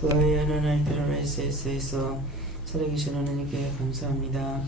그의 하나님 드러나있어 살아계신 하나님께 감사합니다.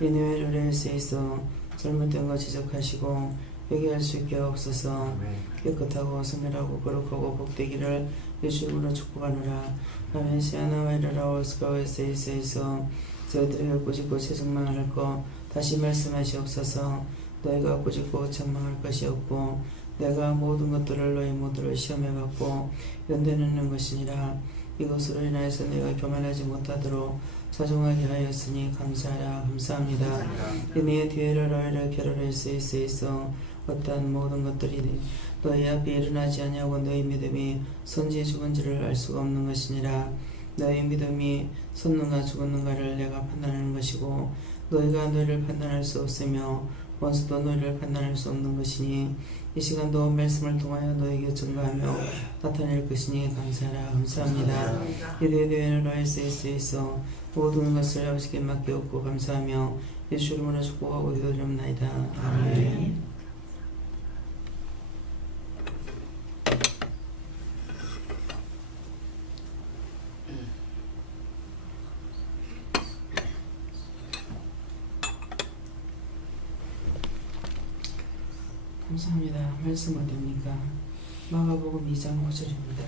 이 노예를 세이서 잘못된 거 지적하시고 회개할 수 있게 없어서 깨끗하고 성결하고 거룩하고 복되기를 예수님으로 축복하노라. 아멘. 시아나와이라라 오스카와이 세이서 저희들에게 꾸짖고 책망할 거 다시 말씀하시옵소서. 너희가 꾸짖고 책망할 것이 없고 내가 모든 것들을 너희 모두를 시험해 받고 연대는 것이니라. 이것으로 인하여서 내가 교만하지 못하도록 자중하게 하였으니 감사하라. 감사합니다. 네 뒤에를 너희를 결혼할 수 있어 어떠한 모든 것들이 너희 앞에 일어나지 아니하고 너희 믿음이 선지에 죽은지를 알 수가 없는 것이니라. 너희 믿음이 섰는가 죽었는가를 내가 판단하는 것이고 너희가 너희를 판단할 수 없으며 원수도 너희를 판단할 수 없는 것이니 이 시간도 말씀을 통하여 너희에게 증거하며 나타낼 것이니 감사하라. 감사합니다. 이래 대회를 할 수 있어 모든 것을 아버지께 맡기옵고 감사하며 예수 이름으로 축복하고 기도드립나이다. 아멘. 감사합니다. 말씀 어디입니까? 마가복음 2장 5절입니다.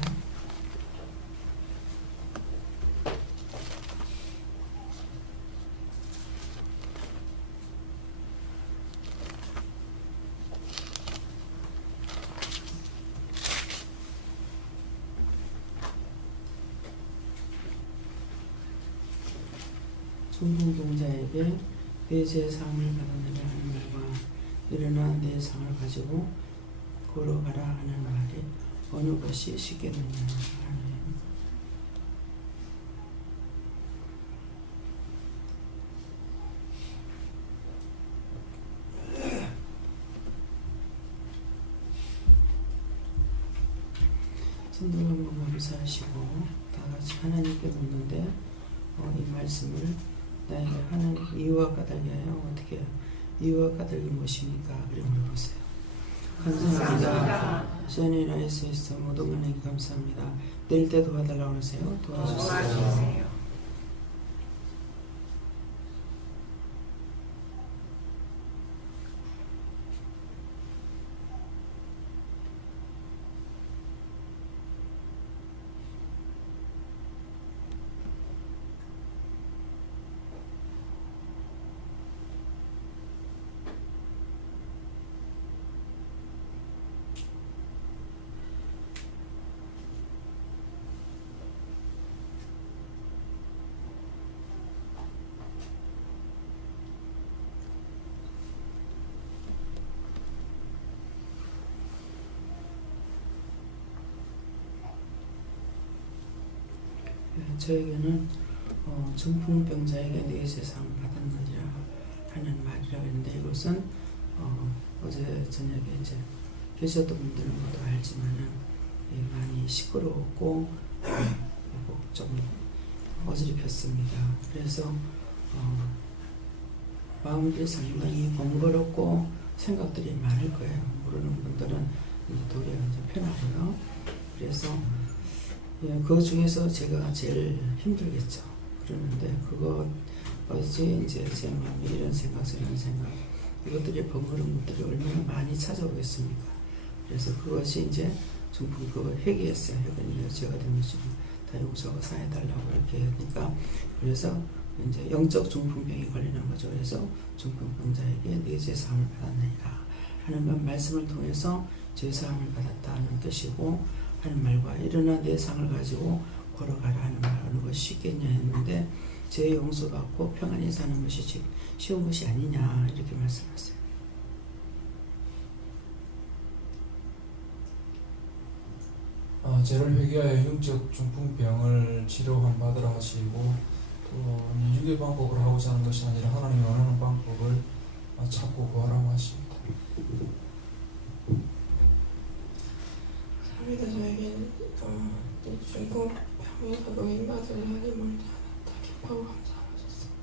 중풍병자에게 내 제사함을 받아내라 하는 말과 일어나 내 상을 가지고 걸어가라 하는 말이 어느 것이 쉽겠느냐. 아멘. 성도가 한번 감사하시고 다같이 하나님께 묻는데 이 말씀을 나에게 하는 이유와 까닭이 하여 어떻게 이유와 까닭이 무엇입니까? 그래 물어보세요. 감사합니다. 시안이 나에서 있어 모든 하나님께 감사합니다. 내릴 때 도와달라고 그러세요. 도와주세요. 저에게는 중풍병자에게 내 제사함을 받았느니라 하는 말이라고 했는데 이것은 어제 저녁에 이제 계셨던 분들은 모두 알지만은 많이 시끄러웠고 좀 어지럽혔습니다. 그래서 마음들이 상당히 번거롭고 생각들이 많을 거예요. 모르는 분들은 이제 도리어 이제 편하고요. 그래서 그 중에서 제가 제일 힘들겠죠. 그러는데 그것이 이제 제 마음에 이런 생각 저런 생각 이것들이 번거로운 것들이 얼마나 많이 찾아오겠습니까. 그래서 그것이 이제 중풍 그걸 회개했어요. 회개는 제가 되면 다 용서하고 사해달라고 이렇게 하니까 그래서 이제 영적 중풍병이 걸리는 거죠. 그래서 중풍병자에게 네 제사함을 받았느니라 하는 건 말씀을 통해서 제사함을 받았다는 뜻이고 하는 말과 일어나 내 상을 가지고 걸어가라 하는 말 어느 것이 쉽겠냐 했는데 제 용서받고 평안히 사는 것이 쉬운 것이 아니냐 이렇게 말씀하세요. 죄를 회개하여 영적 중풍병을 치료함 받으라 하시고 또 인육의 방법을 하고자 하는 것이 아니라 하나님이 원하는 방법을 찾고 구하라고 하십니다. 사람이다 저에게 중풍병에서 노인받을 하나님을 다 기뻐하고 감사하셨습니다.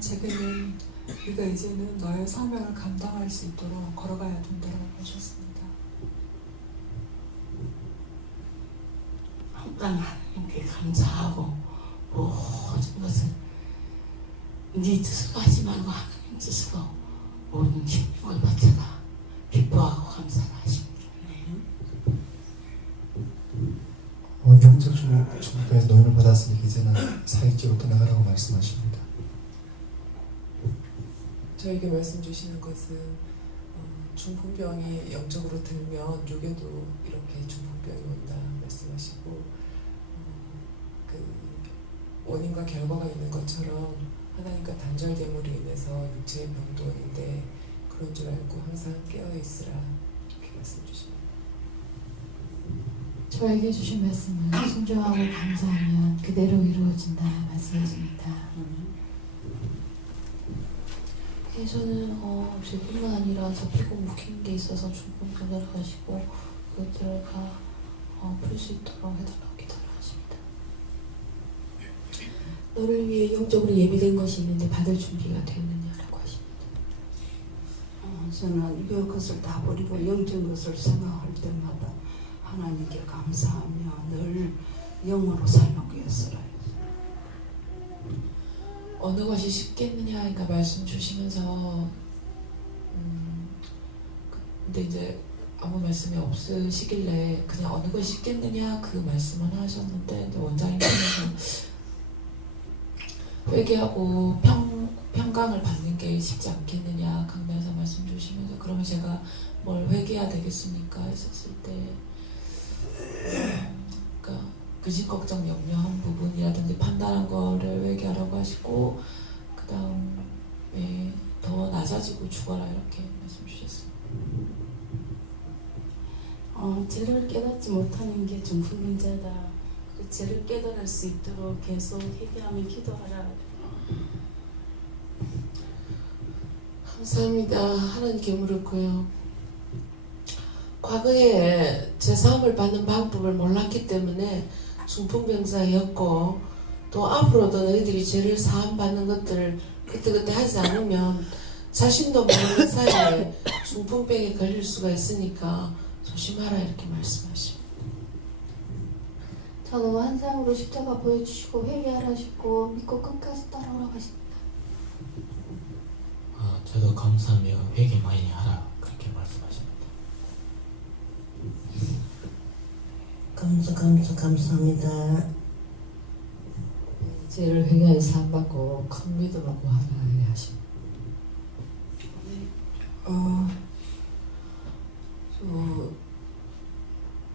제게는 네가 이제는 너의 사명을 감당할 수 있도록 걸어가야 된다고 하셨습니다. 일단 하나님께 감사하고 모든 것을 네 뜻으로 하지 말고 하나님 뜻으로 모든 힘을 받쳐라 기뻐하고 감사를 하십니다. 영적 중국에서 노임을 받았으니 이제는 사역지로 떠나가라고 말씀하십니다. 저에게 말씀 주시는 것은 중풍병이 영적으로 들면 육에도 이렇게 중풍병이 온다 말씀하시고 그 원인과 결과가 있는 것처럼 하나님과 단절됨으로 인해서 육체의 병도 오는데 그런 줄 알고 항상 깨어 있으라 이렇게 말씀 주십니다. 저에게 주신 말씀은 순종하고 감사하면 그대로 이루어진다 말씀하십니다. 저는 저뿐만 아니라 접히고 묶이는 게 있어서 중풍병을 가시고 그것들을 다 풀 수 있도록 해달라고 기도를 하십니다. 너를 위해 영적으로 예비된 것이 있는데 받을 준비가 되었느냐라고 하십니다. 저는 이것을 다 버리고 영적인 것을 생각할 때마다 하나님께 감사하며 늘 영으로 살기 위해서라. 어느 것이 쉽겠느냐 그러니까 말씀 주시면서 근데 이제 아무 말씀이 없으시길래 그냥 어느 것이 쉽겠느냐 그 말씀을 하셨는데 이제 원장님께서는 회개하고 평강을 받는 게 쉽지 않겠느냐 강단에서 말씀 주시면서 그러면 제가 뭘 회개해야 되겠습니까 했었을 때 그러니까 근심 걱정 염려한 부분이라든지 판단한 거를 회개하라고 하시고 그 다음에 더 낮아지고 죽어라 이렇게 말씀 주셨습니다. 죄를 깨닫지 못하는 게 중풍병자다. 그 죄를 깨달을 수 있도록 계속 회개하며 기도하라. 감사합니다. 하나님께 물었고요. 과거에 제사함을 받는 방법을 몰랐기 때문에 중풍병자였고 또 앞으로도 너희들이 죄를 사함 받는 것들을 그때그때 하지 않으면 자신도 모르는 사이에 중풍병에 걸릴 수가 있으니까 조심하라 이렇게 말씀하십니다. 저는 환상으로 십자가 보여주시고 회개하라 하시고 믿고 끝까지 따라오라고 하십니다. 저도 감사하며 회개 많이 하라 그렇게 말씀하십니다. 감사합니다. 죄를 회개하여 사함받고 큰 믿음을 구하라 하십니다.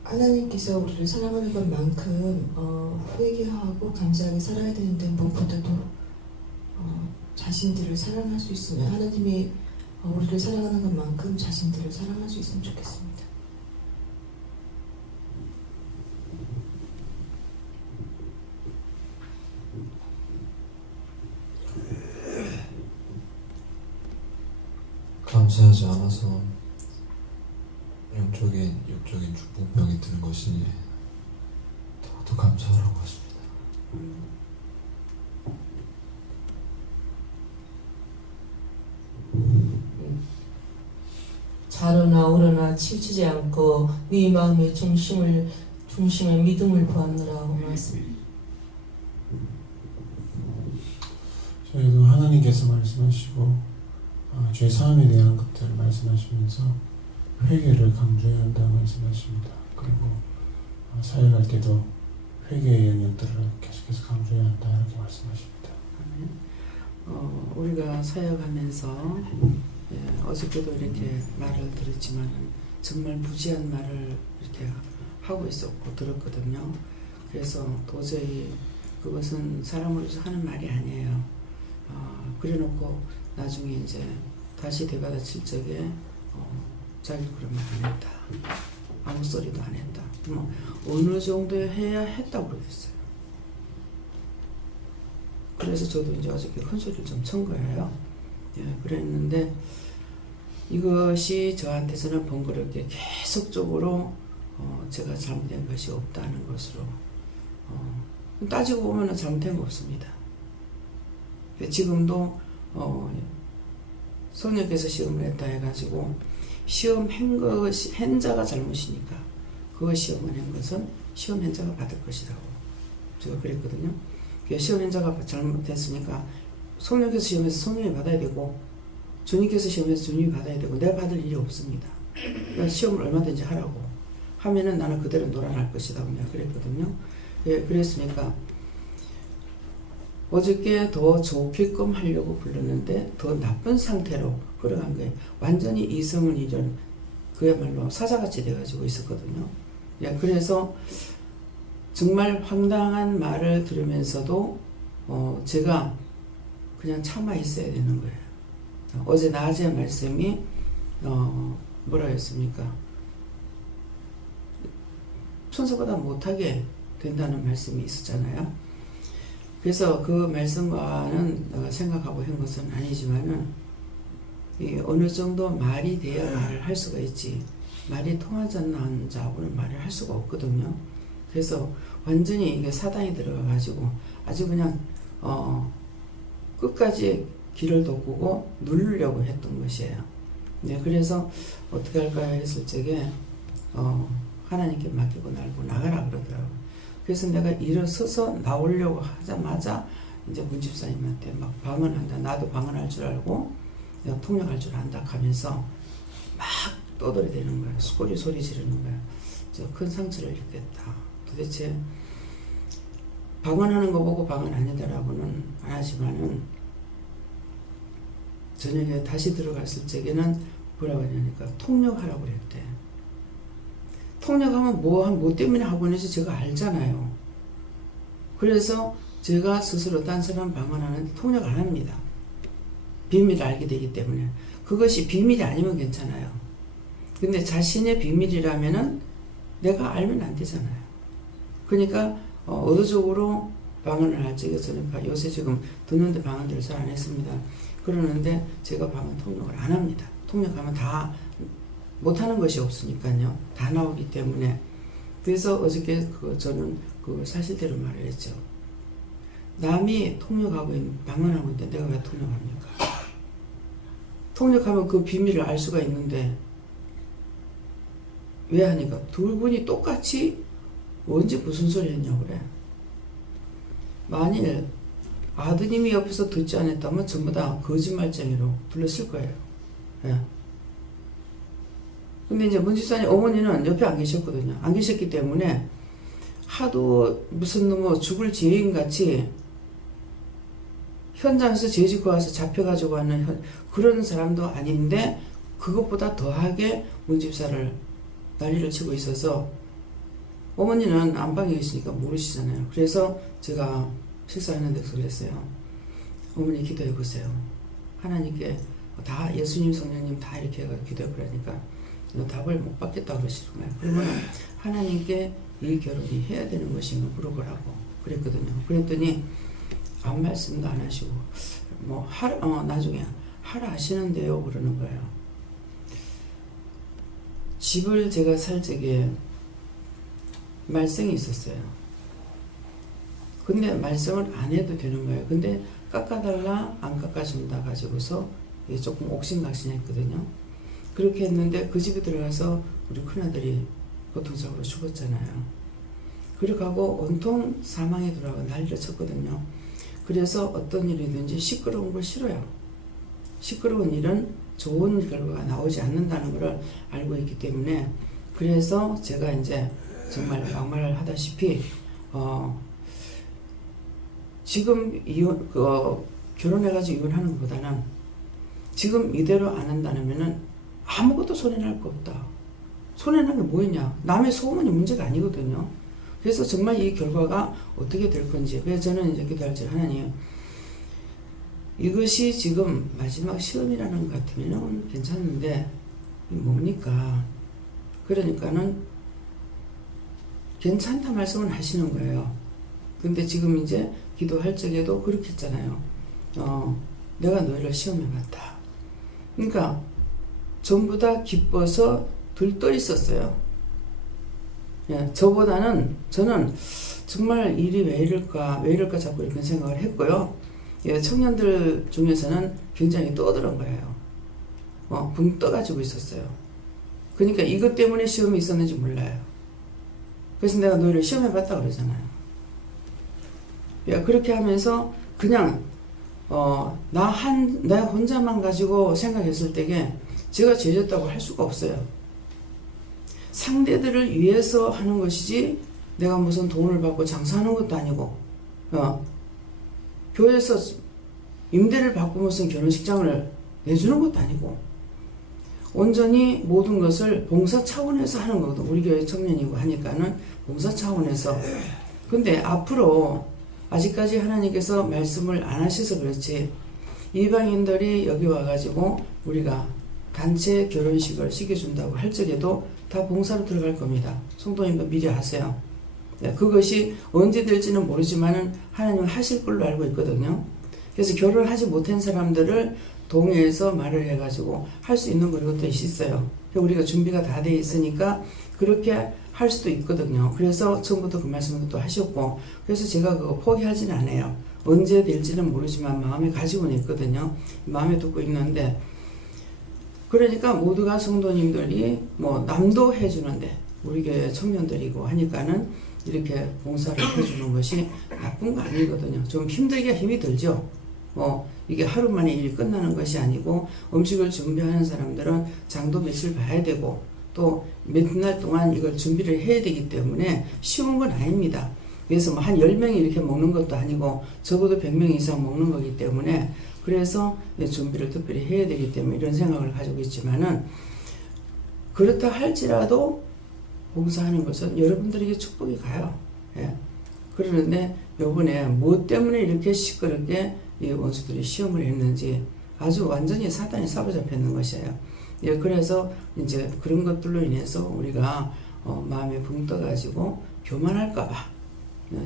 하나님께서 우리를 사랑하는 것만큼 회개하고 감사하게 살아야 되는데 무엇보다도 자신들을 사랑할 수 있으면 하나님이 우리를 사랑하는 것만큼 자신들을 사랑할 수 있으면 좋겠습니다. 감사하지 않아서 영적인 육적인 중풍병이 드는 것이니 더 감사하라고 하십니다. 자르나 오르나 치우치지 않고 네 마음의 중심의 믿음을 보았느라고 말씀. 저희도 하나님께서 말씀하시고 죄 사함에 대한 것들을 말씀하시면서 회개를 강조해야 한다고 말씀하십니다. 그리고 사역할 때도 회개의 영역들을 계속해서 강조해야 한다 이렇게 말씀하십니다. 우리가 사역하면서 어저께도 이렇게 말을 들었지만 정말 무지한 말을 이렇게 하고 있었고 들었거든요. 그래서 도저히 그것은 사람으로서 하는 말이 아니에요. 그래놓고 나중에 이제 다시 대가다 칠 적에 자기 그런 말 안 했다. 아무 소리도 안 했다. 뭐 어느 정도 해야 했다고 그러겠어요. 그래서 저도 이제 어저께 큰 소리를 좀 친 거예요. 그랬는데 이것이 저한테서는 번거롭게 계속적으로 제가 잘못된 것이 없다는 것으로 따지고 보면 잘못된 거 없습니다. 지금도 소녀께서 시험을 했다 해가지고 시험 한 자가 잘못이니까 그 시험을 한 것은 시험 현자가 받을 것이라고 제가 그랬거든요. 시험 현자가 잘못됐으니까 성령께서 시험에서 성령이 받아야 되고 주님께서 시험에서 주님이 받아야 되고 내가 받을 일이 없습니다. 그러니까 시험을 얼마든지 하라고 하면은 나는 그대로 놀아날 것이라고 내가 그랬거든요. 그랬으니까 어저께 더 좋게끔 하려고 불렀는데 더 나쁜 상태로 끌어간 거예요. 완전히 이성을 잃은 그야말로 사자같이 돼가지고 있었거든요. 그래서 정말 황당한 말을 들으면서도 제가 그냥 참아 있어야 되는 거예요. 어제 낮에 말씀이 뭐라 했습니까? 천사보다 못하게 된다는 말씀이 있었잖아요. 그래서 그 말씀과는 내가 생각하고 한 것은 아니지만은 어느 정도 말이 돼야 말을 할 수가 있지 말이 통하지 않는 자하고는 말을 할 수가 없거든요. 그래서 완전히 이게 사단이 들어가 가지고 아주 그냥 끝까지 길을 돋구고 누르려고 했던 것이에요. 네, 그래서 어떻게 할까 했을 적에 하나님께 맡기고 나가라 그러더라고요. 그래서 내가 일어서서 나오려고 하자마자 이제 문집사님한테 막 방언한다. 나도 방언할 줄 알고 내가 통역할 줄 안다 하면서 막 떠들이대는 거야. 소리 지르는 거야. 저 큰 상처를 입겠다. 도대체 방언하는 거 보고 방언 아니다라고는 안 하지만은 저녁에 다시 들어갔을 적에는 뭐라고 하냐니까 통역하라고 그랬대. 통역하면 뭐 때문에 하고 있는지 제가 알잖아요. 그래서 제가 스스로 딴 사람 방언하는데 통역 안 합니다. 비밀을 알게 되기 때문에. 그것이 비밀이 아니면 괜찮아요. 근데 자신의 비밀이라면은 내가 알면 안 되잖아요. 그러니까 의도적으로 방언을 할 적에 저는 요새 지금 듣는데 방언들을 잘 안 했습니다. 그러는데 제가 방언 통역을 안 합니다. 통역하면 다 못하는 것이 없으니까요. 다 나오기 때문에. 그래서 어저께 저는 그 사실대로 말을 했죠. 남이 통역하고 방언하고 있는데 내가 왜 통역합니까? 통역하면 그 비밀을 알 수가 있는데 왜 하니까 두 분이 똑같이 언제 무슨 소리 했냐고 그래. 만일 아드님이 옆에서 듣지 않았다면 전부 다 거짓말쟁이로 불렀을 거예요. 예. 근데 이제 문집사님 어머니는 옆에 안 계셨거든요. 안 계셨기 때문에 하도 무슨 뭐 죽을 죄인같이 현장에서 죄 짓고 와서 잡혀가지고 하는 그런 사람도 아닌데 그것보다 더하게 문집사를 난리를 치고 있어서 어머니는 안방에 계시니까 모르시잖아요. 그래서 제가 식사하는 데서 그랬어요. 어머니 기도해 보세요. 하나님께 다 예수님 성령님 다 이렇게 해서 기도해 보라니까 답을 못 받겠다고 그러시는 거예요. 그러면 하나님께 이 결혼이 해야 되는 것인가 물어보라고 그랬거든요. 그랬더니 아무 말씀도 안 하시고 뭐 나중에 하라 하시는데요 그러는 거예요. 집을 제가 살 적에 말썽이 있었어요. 근데 말썽을 안 해도 되는 거예요. 근데 깎아달라 안 깎아준다 가지고서 조금 옥신각신했거든요. 그렇게 했는데 그 집에 들어가서 우리 큰아들이 고통적으로 죽었잖아요. 그렇게 하고 온통 사망에 들어가고 난리를 쳤거든요. 그래서 어떤 일이든지 시끄러운 걸 싫어요. 시끄러운 일은 좋은 결과가 나오지 않는다는 걸 알고 있기 때문에 그래서 제가 이제 정말 막말을 하다시피 지금 결혼해가지고 이혼하는 것보다는 지금 이대로 안 한다면은 아무것도 손해날 거 없다. 손해난 게 뭐였냐? 남의 소문이 문제가 아니거든요. 그래서 정말 이 결과가 어떻게 될 건지. 그래서 저는 이제 기도할 때 하나님 이것이 지금 마지막 시험이라는 것 같으면 괜찮은데 뭡니까? 그러니까는 괜찮다 말씀을 하시는 거예요. 근데 지금 이제 기도할 적에도 그렇게 했잖아요. 내가 너희를 시험해 봤다. 그러니까 전부 다 기뻐서 들떠 있었어요. 예, 저는 정말 일이 왜 이럴까 자꾸 이렇게 생각을 했고요. 예, 청년들 중에서는 굉장히 떠드는 거예요. 붕 떠가지고 있었어요. 그러니까 이것 때문에 시험이 있었는지 몰라요. 그래서 내가 너희를 시험해봤다 그러잖아요. 그렇게 하면서 그냥 내가 혼자만 가지고 생각했을 때에 제가 죄졌다고 할 수가 없어요. 상대들을 위해서 하는 것이지 내가 무슨 돈을 받고 장사하는 것도 아니고 교회에서 임대를 받고 무슨 결혼식장을 내주는 것도 아니고 온전히 모든 것을 봉사 차원에서 하는 거거든. 우리 교회 청년이고 하니까는 봉사 차원에서. 근데 앞으로 아직까지 하나님께서 말씀을 안 하셔서 그렇지 이방인들이 여기 와가지고 우리가 단체 결혼식을 시켜준다고 할 적에도 다 봉사로 들어갈 겁니다. 성도님도 미리 하세요. 그것이 언제 될지는 모르지만은 하나님은 하실 걸로 알고 있거든요. 그래서 결혼하지 못한 사람들을 동해에서 말을 해가지고 할 수 있는 것도 있어요. 우리가 준비가 다 돼 있으니까 그렇게 할 수도 있거든요. 그래서 처음부터 그 말씀을 또 하셨고, 그래서 제가 그거 포기하지는 않아요. 언제 될지는 모르지만 마음에 가지고는 있거든요. 마음에 두고 있는데, 그러니까 모두가 성도님들이 뭐 남도 해주는데 우리 교회 청년들이고 하니까는 이렇게 봉사를 해주는 것이 나쁜 거 아니거든요. 좀 힘들게 힘이 들죠. 이게 하루 만에 일이 끝나는 것이 아니고 음식을 준비하는 사람들은 장도 며칠 봐야 되고 또 몇 날 동안 이걸 준비를 해야 되기 때문에 쉬운 건 아닙니다. 그래서 뭐 한 10명이 이렇게 먹는 것도 아니고 적어도 100명 이상 먹는 거기 때문에 그래서 준비를 특별히 해야 되기 때문에 이런 생각을 가지고 있지만은 그렇다 할지라도 봉사하는 것은 여러분들에게 축복이 가요. 예. 그러는데 요번에 뭐 때문에 이렇게 시끄럽게 이 원수들이 시험을 했는지 아주 완전히 사단이 사로잡혔는 것이에요. 예, 그래서 이제 그런 것들로 인해서 우리가 마음에 붕 떠가지고 교만할까봐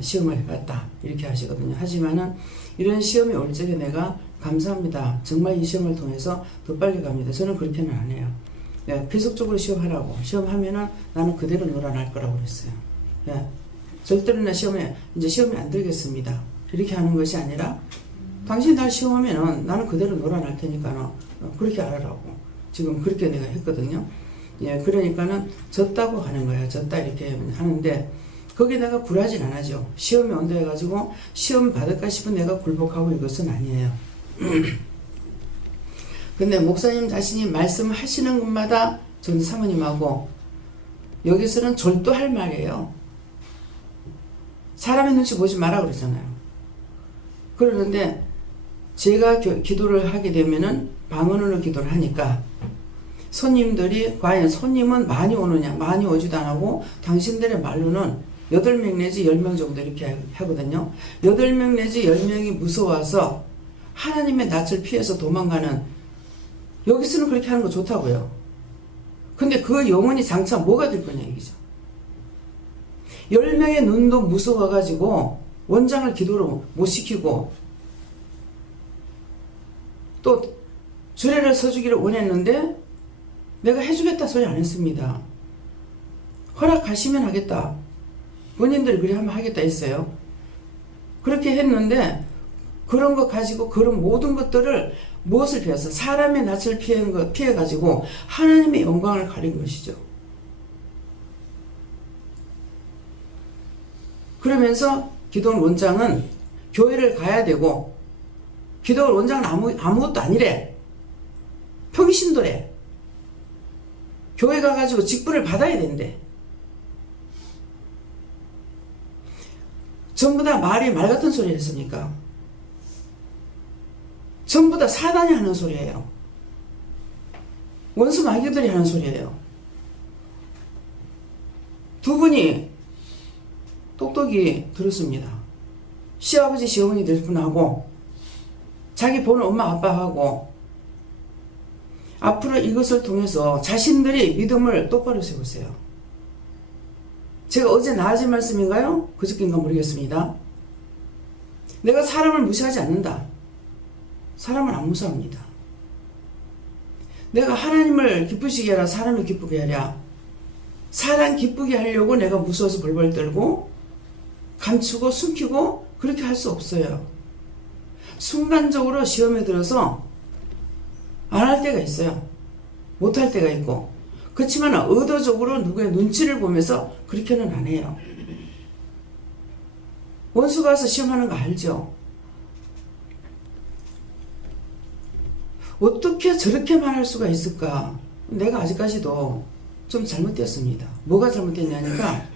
시험을 해봤다 이렇게 하시거든요. 하지만은 이런 시험이 올 적에 내가 감사합니다. 정말 이 시험을 통해서 더 빨리 갑니다. 저는 그렇게는 안 해요. 예, 계속적으로 시험하라고. 시험하면은 나는 그대로 놀아날 거라고 그랬어요. 예, 절대로 나 시험이 안 들겠습니다. 이렇게 하는 것이 아니라 당신 날 시험하면은 나는 그대로 놀아날 테니까 그렇게 알아라고. 지금 그렇게 내가 했거든요. 예, 그러니까는 졌다고 하는 거예요. 졌다 이렇게 하는데 거기에 내가 굴하진 않아죠. 시험이 온다 해가지고 시험 받을까 싶은 내가 굴복하고 이것은 아니에요. 근데 목사님 자신이 말씀하시는 것마다 전 사모님하고 여기서는 절도할 말이에요. 사람의 눈치 보지 마라 그러잖아요. 그러는데 제가 기도를 하게 되면은 방언으로 기도를 하니까 손님들이 과연 손님은 많이 오느냐 많이 오지도 안 하고 당신들의 말로는 8명 내지 10명 정도 이렇게 하거든요. 8명 내지 10명이 무서워서 하나님의 낯을 피해서 도망가는 여기서는 그렇게 하는 거 좋다고요. 근데 그 영혼이 장차 뭐가 될 거냐 얘기죠. 10명의 눈도 무서워가지고 원장을 기도로 못 시키고 또 주례를 서주기를 원했는데 내가 해주겠다 소리 안 했습니다. 허락하시면 하겠다. 본인들이 그래 하면 하겠다 했어요. 그렇게 했는데 그런 거 가지고 그런 모든 것들을 무엇을 피해서 사람의 낯을 피해가지고 하나님의 영광을 가린 것이죠. 그러면서 기도원 원장은 교회를 가야 되고 기도원 원장은 아무것도 아니래. 평신도래. 교회 가가지고 직분을 받아야 된대. 전부 다 말이 말 같은 소리 했으니까. 전부 다 사단이 하는 소리예요. 원수 마귀들이 하는 소리예요. 두 분이 똑똑히 들었습니다. 시아버지 시어머니 될 분하고 자기 보는 엄마 아빠하고 앞으로 이것을 통해서 자신들이 믿음을 똑바로 세우세요. 제가 어제 나아진 말씀인가요? 그저께인가 모르겠습니다. 내가 사람을 무시하지 않는다. 사람은 안 무서워합니다. 내가 하나님을 기쁘시게 하라 사람을 기쁘게 하랴. 사람 기쁘게 하려고 내가 무서워서 벌벌 떨고 감추고 숨기고 그렇게 할 수 없어요. 순간적으로 시험에 들어서 안 할 때가 있어요. 못 할 때가 있고 그렇지만 의도적으로 누구의 눈치를 보면서 그렇게는 안 해요. 원수가 와서 시험하는 거 알죠? 어떻게 저렇게 말할 수가 있을까? 내가 아직까지도 좀 잘못됐습니다. 뭐가 잘못됐냐니까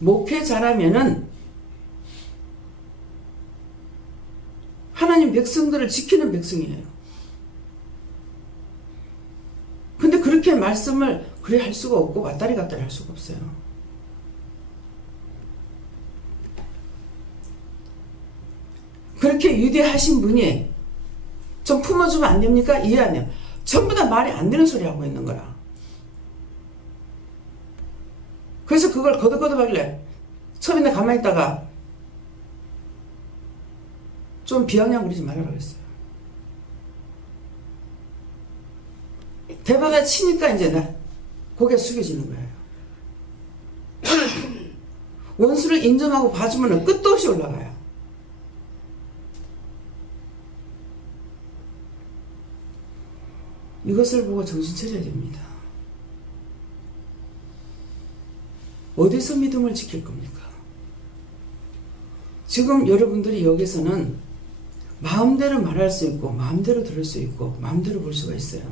목회 잘하면은 하나님 백성들을 지키는 백성이에요. 근데 그렇게 말씀을 그래 할 수가 없고 왔다리 갔다리 할 수가 없어요. 그렇게 위대하신 분이 좀 품어주면 안 됩니까? 이해 안 해요. 전부 다 말이 안 되는 소리 하고 있는 거야. 그래서 그걸 거듭거듭하길래 처음에 가만히 있다가 좀 비아냥거리지 말라고 했어요. 대받아 치니까 이제 나 고개 숙여지는 거예요. 원수를 인정하고 봐주면 끝도 없이 올라가요. 이것을 보고 정신 차려야 됩니다. 어디서 믿음을 지킬 겁니까? 지금 여러분들이 여기서는 마음대로 말할 수 있고 마음대로 들을 수 있고 마음대로 볼 수가 있어요.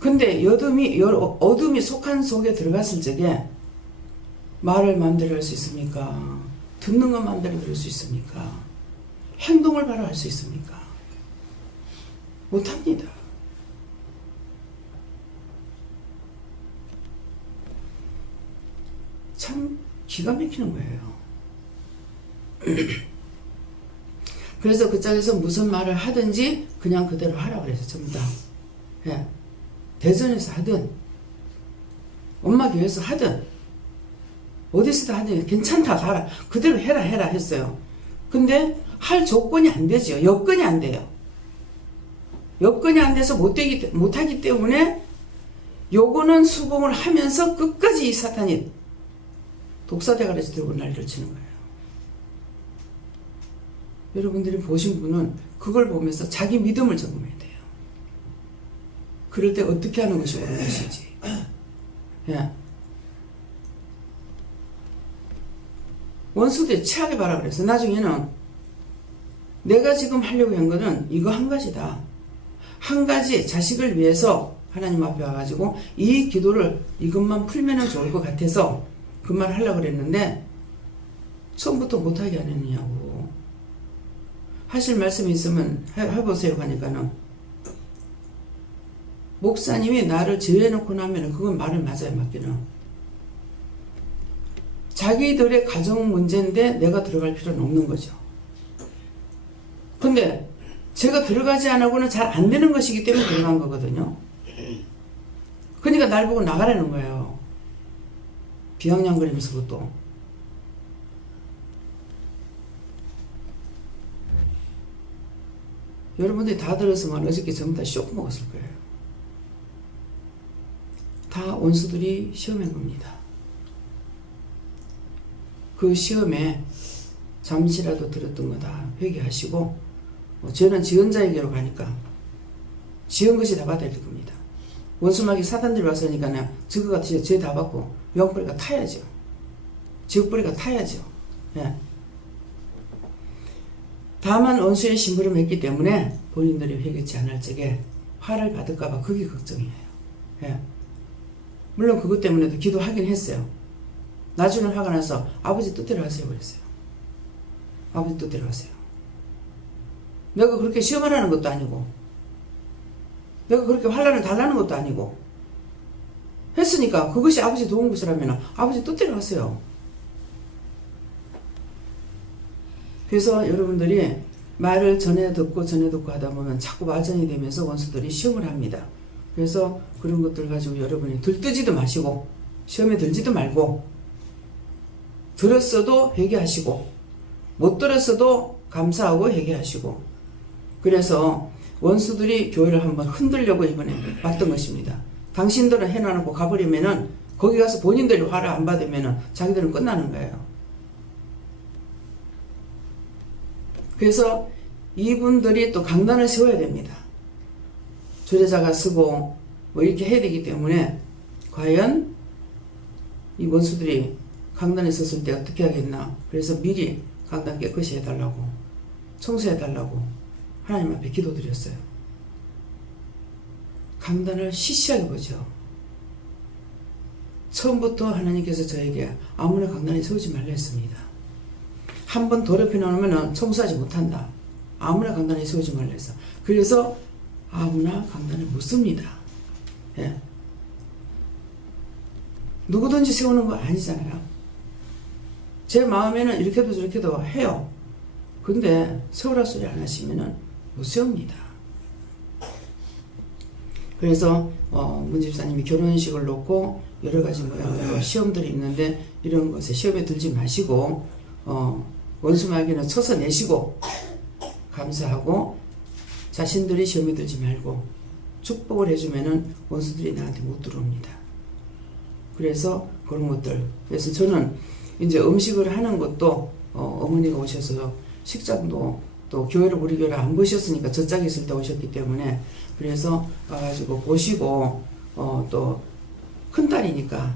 근데 어둠이 속한 속에 들어갔을 적에 말을 마음대로 할 수 있습니까? 듣는 것 마음대로 들을 수 있습니까? 행동을 바로 할 수 있습니까? 못합니다. 참 기가 막히는 거예요. 그래서 그 짝에서 무슨 말을 하든지 그냥 그대로 하라고 그래서 전부 다. 예. 대전에서 하든 엄마 교회에서 하든 어디서든 하든 괜찮다 가라. 그대로 해라 했어요. 근데 할 조건이 안 되죠. 여건이 안 돼요. 여건이 안 돼서 못하기 때문에 요거는 수긍을 하면서 끝까지 이 사탄이 독사대가리에서 들고 난리를 치는 거예요. 여러분들이 보신 분은 그걸 보면서 자기 믿음을 점검해야 돼요. 그럴 때 어떻게 하는 것이 옳은 것이지. 예. 원수들이 취하게 봐라 그래서 나중에는 내가 지금 하려고 한 거는 이거 한 가지다. 한 가지 자식을 위해서 하나님 앞에 와가지고 이 기도를 이것만 풀면 좋을 것 같아서 그 말 하려고 그랬는데 처음부터 못하게 안 했냐고. 하실 말씀이 있으면 해보세요 하니까는 목사님이 나를 제외해놓고 나면 그건 말을 맞아요 맞기는. 자기들의 가정 문제인데 내가 들어갈 필요는 없는 거죠. 근데 제가 들어가지 않고는 잘 안 되는 것이기 때문에 들어간 거거든요. 그러니까 날 보고 나가라는 거예요. 비앙냥거리면서 그것도. 여러분들이 다 들었으면 어저께 전부 다 쇼크 먹었을 거예요. 다 원수들이 시험한 겁니다. 그 시험에 잠시라도 들었던 거 다 회개하시고 저는 지은자에게로 가니까 지은 것이 다 받아야 될 겁니다. 원수막이 사단들이 와서 하니까 저거 같이 죄 다 받고 명뿌리가 타야죠. 지옥뿌리가 타야죠. 예. 다만 원수의 심부름을 했기 때문에 본인들이 회개치 않을 적에 화를 받을까봐 그게 걱정이에요. 예. 물론 그것 때문에도 기도하긴 했어요. 나중에 화가 나서 아버지 뜻대로 하세요 그랬어요. 아버지 뜻대로 하세요. 내가 그렇게 시험하라는 것도 아니고 내가 그렇게 환란을 달라는 것도 아니고 했으니까 그것이 아버지 도운 것이라면 아버지 뜻대로 하세요. 그래서 여러분들이 말을 전해 듣고 하다 보면 자꾸 마전이 되면서 원수들이 시험을 합니다. 그래서 그런 것들 가지고 여러분이 들뜨지도 마시고 시험에 들지도 말고 들었어도 회개하시고 못 들었어도 감사하고 회개하시고 그래서 원수들이 교회를 한번 흔들려고 이번에 왔던 것입니다. 당신들은 해놔놓고 가버리면은 거기 가서 본인들이 화를 안 받으면은 자기들은 끝나는 거예요. 그래서 이분들이 또 강단을 세워야 됩니다. 주례자가 서고 뭐 이렇게 해야 되기 때문에 과연 이 원수들이 강단에 섰을 때 어떻게 하겠나. 그래서 미리 강단 깨끗이 해달라고, 청소해달라고 하나님 앞에 기도드렸어요. 강단을 시시하게 보죠. 처음부터 하나님께서 저에게 아무나 강단에 세우지 말라 했습니다. 한번 더럽혀 놓으면 청소하지 못한다. 아무나 강단에 세우지 말라 했어. 그래서 아무나 강단을 못 씁니다. 예. 누구든지 세우는 거 아니잖아요. 제 마음에는 이렇게도 저렇게도 해요. 근데 세우라 소리 안 하시면은 못 세웁니다. 그래서 문 집사님이 결혼식을 놓고 여러 가지 모양으로 시험들이 있는데 이런 것에 시험에 들지 마시고 원수마귀는 쳐서 내시고 감사하고 자신들이 시험에 들지 말고 축복을 해주면은 원수들이 나한테 못 들어옵니다. 그래서 그런 것들. 그래서 저는 이제 음식을 하는 것도 어머니가 오셔서 식장도 또 교회를 우리 교회를 안 보셨으니까 저 짝에 있을 때 오셨기 때문에 그래서 와가지고 보시고 또 큰딸이니까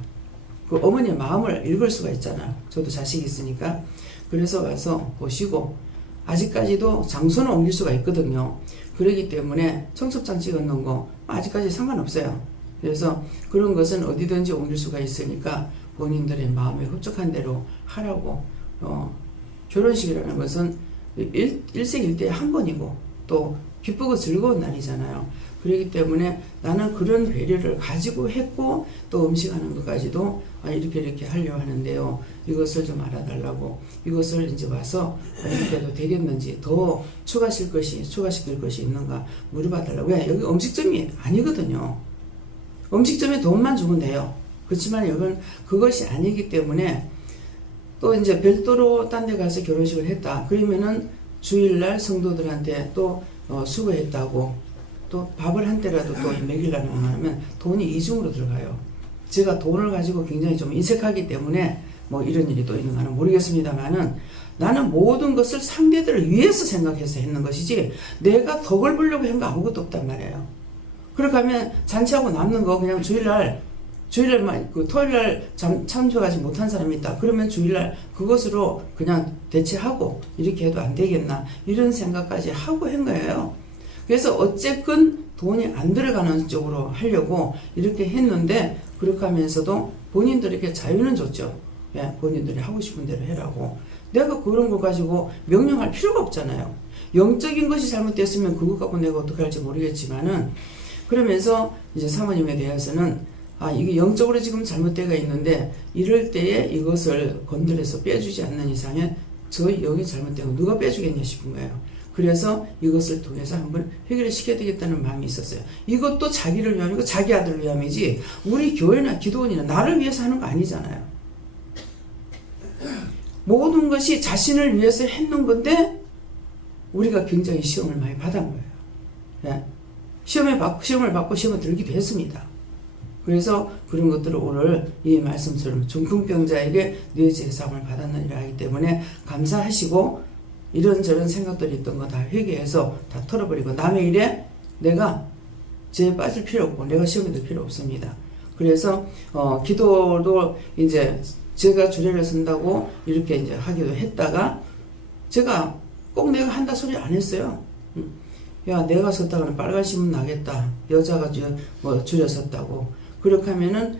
그 어머니의 마음을 읽을 수가 있잖아요. 저도 자식이 있으니까. 그래서 와서 보시고 아직까지도 장소는 옮길 수가 있거든요. 그렇기 때문에 청첩장 찍어놓은 거 아직까지 상관없어요. 그래서 그런 것은 어디든지 옮길 수가 있으니까 본인들의 마음에 흡족한 대로 하라고. 결혼식이라는 것은 일생일대에 한 번이고 또 기쁘고 즐거운 날이잖아요. 그렇기 때문에 나는 그런 배려를 가지고 했고 또 음식하는 것까지도 이렇게 하려고 하는데요. 이것을 좀 알아달라고. 이것을 이제 와서 어떻게도 되겠는지 더 추가시킬 것이 있는가 물어봐달라고. 왜? 여기 음식점이 아니거든요. 음식점에 돈만 주면 돼요. 그렇지만 여기는 그것이 아니기 때문에 또 이제 별도로 딴 데 가서 결혼식을 했다. 그러면은 주일날 성도들한테 또 수고했다고 또 밥을 한 때라도 또 먹이려고 하면 돈이 이중으로 들어가요. 제가 돈을 가지고 굉장히 좀 인색하기 때문에 뭐 이런 일이 또 있는가는 모르겠습니다만은 나는 모든 것을 상대들을 위해서 생각해서 했는 것이지 내가 덕을 보려고 한 거 아무것도 없단 말이에요. 그렇게 하면 잔치하고 남는 거 그냥 주일날 토요일날 참석하지 못한 사람이 있다. 그러면 주일날 그것으로 그냥 대체하고 이렇게 해도 안 되겠나 이런 생각까지 하고 한 거예요. 그래서 어쨌건 돈이 안 들어가는 쪽으로 하려고 이렇게 했는데 그렇게 하면서도 본인들에게 자유는 줬죠. 예, 본인들이 하고 싶은 대로 해라고. 내가 그런 거 가지고 명령할 필요가 없잖아요. 영적인 것이 잘못됐으면 그것 갖고 내가 어떻게 할지 모르겠지만은 그러면서 이제 사모님에 대해서는 이게 영적으로 지금 잘못되어 있는데 이럴 때에 이것을 건드려서 빼주지 않는 이상에 저 영이 잘못된 거 누가 빼주겠냐 싶은 거예요. 그래서 이것을 통해서 한번 해결을 시켜야 되겠다는 마음이 있었어요. 이것도 자기를 위함이고 자기 아들을 위함이지 우리 교회나 기도원이나 나를 위해서 하는 거 아니잖아요. 모든 것이 자신을 위해서 했는 건데 우리가 굉장히 시험을 많이 받은 거예요. 예. 시험을 받고 시험을 들기도 했습니다. 그래서 그런 것들을 오늘 이 말씀처럼 중풍병자에게 뇌재해상을 받았느니라 하기 때문에 감사하시고 이런저런 생각들이 있던 거 다 회개해서 다 털어버리고 남의 일에 내가 죄에 빠질 필요 없고 내가 시험에 들 필요 없습니다. 그래서 기도도 이제 제가 주례를 쓴다고 이렇게 이제 하기도 했다가 제가 꼭 내가 한다 소리 안 했어요. 야 내가 섰다가는 빨간 신문 나겠다. 여자가 뭐 주례 섰다고. 그렇게 하면은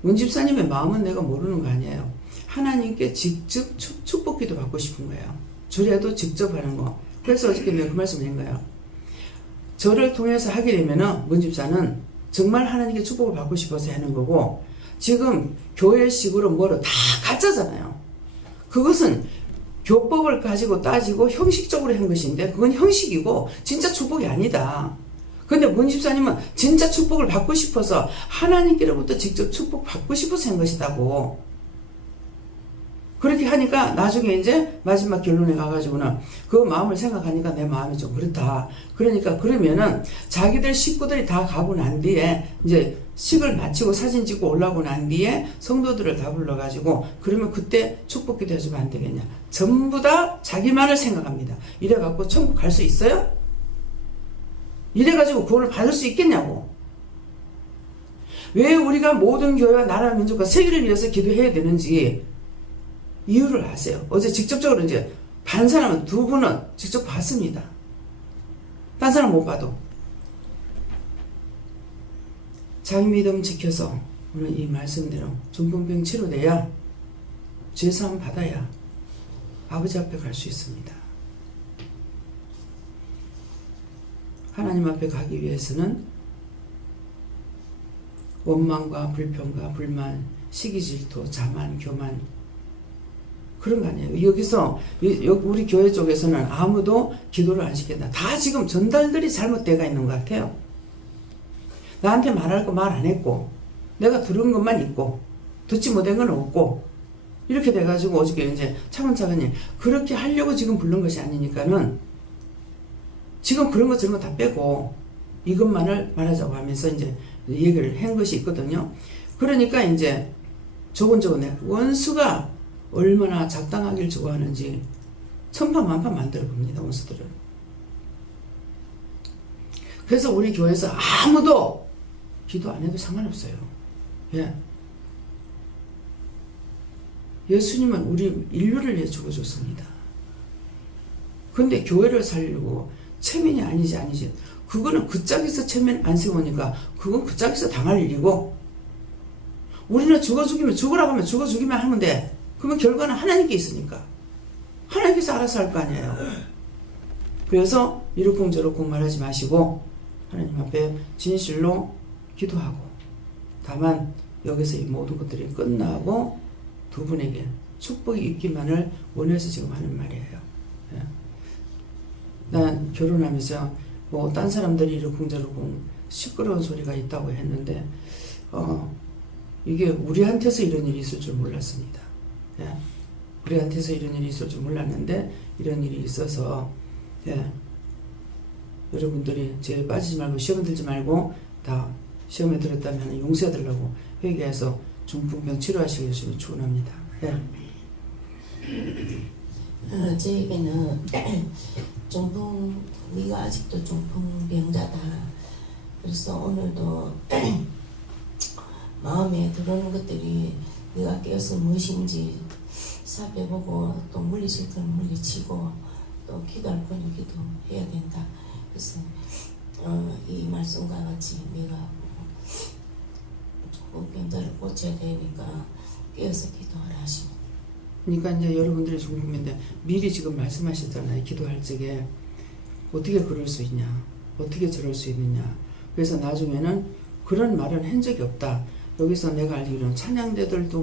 문 집사님의 마음은 내가 모르는 거 아니에요. 하나님께 직접 축복기도 받고 싶은 거예요. 주례도 직접 하는 거. 그래서 어저께 내가 그 말씀을 한 거예요. 저를 통해서 하게 되면은 문 집사는 정말 하나님께 축복을 받고 싶어서 하는 거고 지금 교회식으로 뭐로 다 가짜잖아요. 그것은 교법을 가지고 따지고 형식적으로 한 것인데 그건 형식이고 진짜 축복이 아니다. 근데 문 집사님은 진짜 축복을 받고 싶어서 하나님께로부터 직접 축복 받고 싶어서 한 것이다고. 그렇게 하니까 나중에 이제 마지막 결론에 가가지고는 그 마음을 생각하니까 내 마음이 좀 그렇다. 그러니까 그러면은 자기들 식구들이 다 가고 난 뒤에 이제 식을 마치고 사진 찍고 올라오고 난 뒤에 성도들을 다 불러가지고 그러면 그때 축복기도 해주면 안 되겠냐. 전부 다 자기만을 생각합니다. 이래갖고 천국 갈 수 있어요? 이래가지고 구원을 받을 수 있겠냐고. 왜 우리가 모든 교회와 나라 민족과 세계를 위해서 기도해야 되는지 이유를 아세요. 어제 직접적으로 이제 반 사람은 두 분은 직접 봤습니다. 딴 사람 못 봐도. 자기 믿음 지켜서 오늘 이 말씀대로 중풍병 치료돼야 죄사함 받아야 아버지 앞에 갈 수 있습니다. 하나님 앞에 가기 위해서는 원망과 불평과 불만, 시기 질투, 자만, 교만 그런 거 아니에요. 여기서 우리 교회 쪽에서는 아무도 기도를 안 시킨다. 다 지금 전달들이 잘못되어 있는 것 같아요. 나한테 말할 거 말 안 했고 내가 들은 것만 있고 듣지 못한 건 없고 이렇게 돼가지고 어저께 이제 차근차근히 그렇게 하려고 지금 부른 것이 아니니까는 지금 그런 거 저런 거 다 빼고 이것만을 말하자고 하면서 이제 얘기를 한 것이 있거든요. 그러니까 이제 조곤조곤해. 원수가 얼마나 작당하길 좋아하는지 천파만파 만들어 봅니다. 원수들을. 그래서 우리 교회에서 아무도 기도 안 해도 상관없어요. 예. 예수님은 우리 인류를 위해 죽어줬습니다. 근데 교회를 살리고 체면이 아니지. 그거는 그 짝에서 체면 안 세우니까 그건 그 짝에서 당할 일이고 우리는 죽어 죽으라고 하면 죽어 죽이면 하면 돼. 그러면 결과는 하나님께 있으니까 하나님께서 알아서 할 거 아니에요. 그래서 이러쿵저러쿵 말하지 마시고 하나님 앞에 진실로 기도하고 다만 여기서 이 모든 것들이 끝나고 두 분에게 축복이 있기만을 원해서 지금 하는 말이에요. 예. 난 결혼하면서 뭐 딴 사람들이 이러쿵저러쿵 시끄러운 소리가 있다고 했는데 이게 우리한테서 이런 일이 있을 줄 몰랐습니다. 예. 우리한테서 이런 일이 있을 줄 몰랐는데 이런 일이 있어서 예. 여러분들이 죄에 빠지지 말고 시험에 들지 말고 다 시험에 들었다면 용서해달라고 회개해서 중풍병 치료하시기 위해서 축원합니다. 예. 저에게는 네가 아직도 중풍병자다. 그래서 오늘도 마음에 들어오는 것들이 네가 깨어서 무엇인지 살펴보고 또 물리칠 건 물리치고 또 기도할 건 기도해야 된다. 그래서 이 말씀과 같이 네가 중풍병자를 고쳐야 되니까 깨어서 기도하라 하십니다. 그러니까 이제 여러분들이 중풍인데 미리 지금 말씀하셨잖아요. 기도할 적에 어떻게 그럴 수 있냐, 어떻게 저럴 수 있느냐. 그래서 나중에는 그런 말은 한 적이 없다. 여기서 내가 알기로는 찬양대들도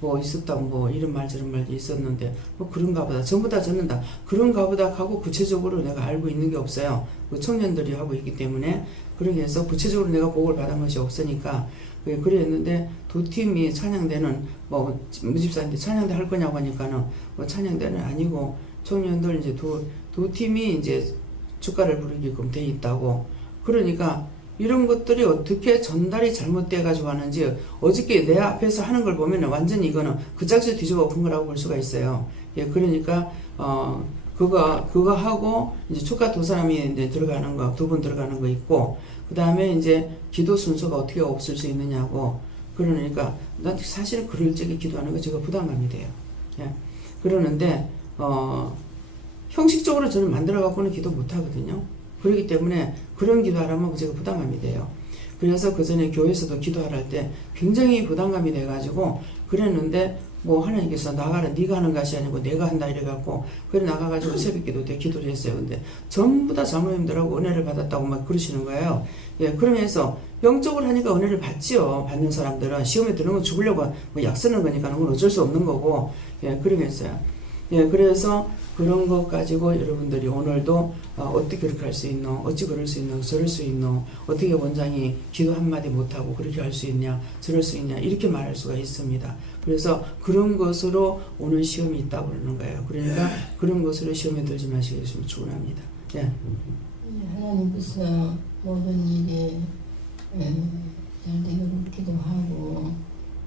뭐 있었다, 뭐 이런 말 저런 말도 있었는데 뭐 그런가 보다, 전부 다 젖는다, 그런가 보다 하고 구체적으로 내가 알고 있는 게 없어요. 그 청년들이 하고 있기 때문에. 그러기 위해서 구체적으로 내가 복을 받은 것이 없으니까 그랬는데 두 팀이 찬양대는 뭐 무집사인데 찬양대 할 거냐고 하니까는 뭐 찬양대는 아니고 청년들 이제 두 팀이 이제 주가를 부르게끔 돼 있다고. 그러니까 이런 것들이 어떻게 전달이 잘못돼 가지고 하는지 어저께 내 앞에서 하는 걸 보면 완전히 이거는 그 짝에서 뒤집어 엎은 거라고 볼 수가 있어요. 예, 그러니까 그거 하고 이제 축가 두 사람이 이제 들어가는 거, 두 분 들어가는 거 있고, 그 다음에 이제 기도 순서가 어떻게 없을 수 있느냐고. 그러니까 난 사실 그럴 적에 기도하는 거 제가 부담감이 돼요. 예. 그러는데 형식적으로 저는 만들어 갖고는 기도 못 하거든요. 그렇기 때문에 그런 기도하라면 제가 부담감이 돼요. 그래서 그 전에 교회에서도 기도하라 할 때 굉장히 부담감이 돼가지고 그랬는데 뭐 하나님께서 나가라, 네가 하는 것이 아니고 내가 한다 이래갖고 그래 나가가지고 새벽기도 때 기도를 했어요. 근데 전부 다 장로님들하고 은혜를 받았다고 막 그러시는 거예요. 예, 그러면서 영적으로 하니까 은혜를 받지요. 받는 사람들은 시험에 드는 건 죽으려고 뭐 약 쓰는 거니까 그건 어쩔 수 없는 거고. 예, 그러겠어요. 예, 그래서 그런 것 가지고 여러분들이 오늘도 어떻게 그렇게 할 수 있노? 어찌 그럴 수 있노? 저럴 수 있노? 어떻게 원장이 기도 한마디 못하고 그렇게 할 수 있냐? 저럴 수 있냐? 이렇게 말할 수가 있습니다. 그래서 그런 것으로 오는 시험이 있다고 그러는 거예요. 그러니까 그런 것으로 시험에 들지 마시고 있으면 축원합니다. 예. 하나님께서 모든 일에 잘 되기를 기도하고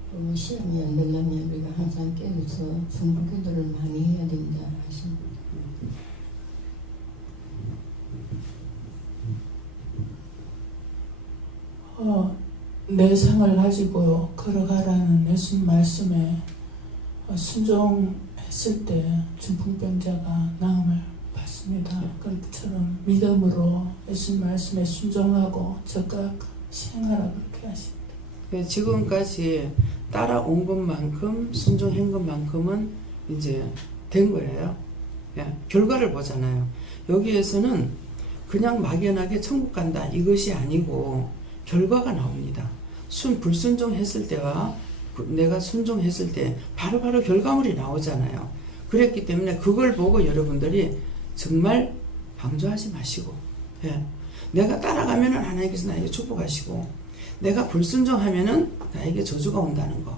또 시험이 안 되려면 우리가 항상 깨어서 성부 기도를 많이 해야 된다 하십니다. 내상을 가지고 걸어가라는 예수님 말씀에 순종했을 때 중풍병자가 나음을 받습니다. 그처럼 믿음으로 예수님 말씀에 순종하고 적극 시행하라 그렇게 하십니다. 지금까지 따라온 것만큼 순종한 것만큼은 이제 된 거예요. 결과를 보잖아요. 여기에서는 그냥 막연하게 천국 간다 이것이 아니고 결과가 나옵니다. 불순종했을 때와 내가 순종했을 때 바로바로 결과물이 나오잖아요. 그랬기 때문에 그걸 보고 여러분들이 정말 방조하지 마시고, 내가 따라가면은 하나님께서 나에게 축복하시고, 내가 불순종하면은 나에게 저주가 온다는 거.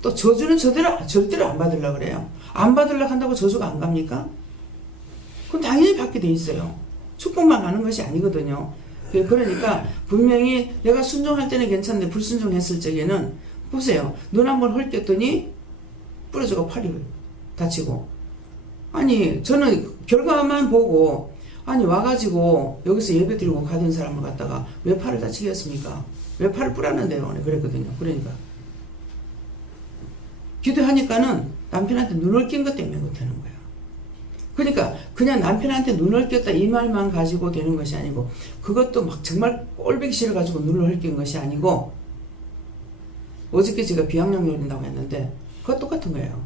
또 저주는 절대로 안 받으려고 그래요. 안 받으려고 한다고 저주가 안 갑니까? 그럼 당연히 받게 돼 있어요. 축복만 가는 것이 아니거든요. 그러니까 분명히 내가 순종할 때는 괜찮은데 불순종했을 적에는 보세요. 눈 한번 헐꼈더니 부러져가 팔이 다치고. 아니 저는 결과만 보고 아니 와가지고 여기서 예배 드리고 가던 사람을 갖다가 왜 팔을 다치게 했습니까? 왜 팔을 뿌렸는데요? 그랬거든요. 그러니까 기도하니까는 남편한테 눈을 낀 것 때문에 못하는 거예요. 그러니까 그냥 남편한테 눈을 꼈다 이 말만 가지고 되는 것이 아니고 그것도 막 정말 꼴보기 싫어가지고 눈을 헐낀 것이 아니고 어저께 제가 비양령 요린다고 했는데 그거 똑같은 거예요.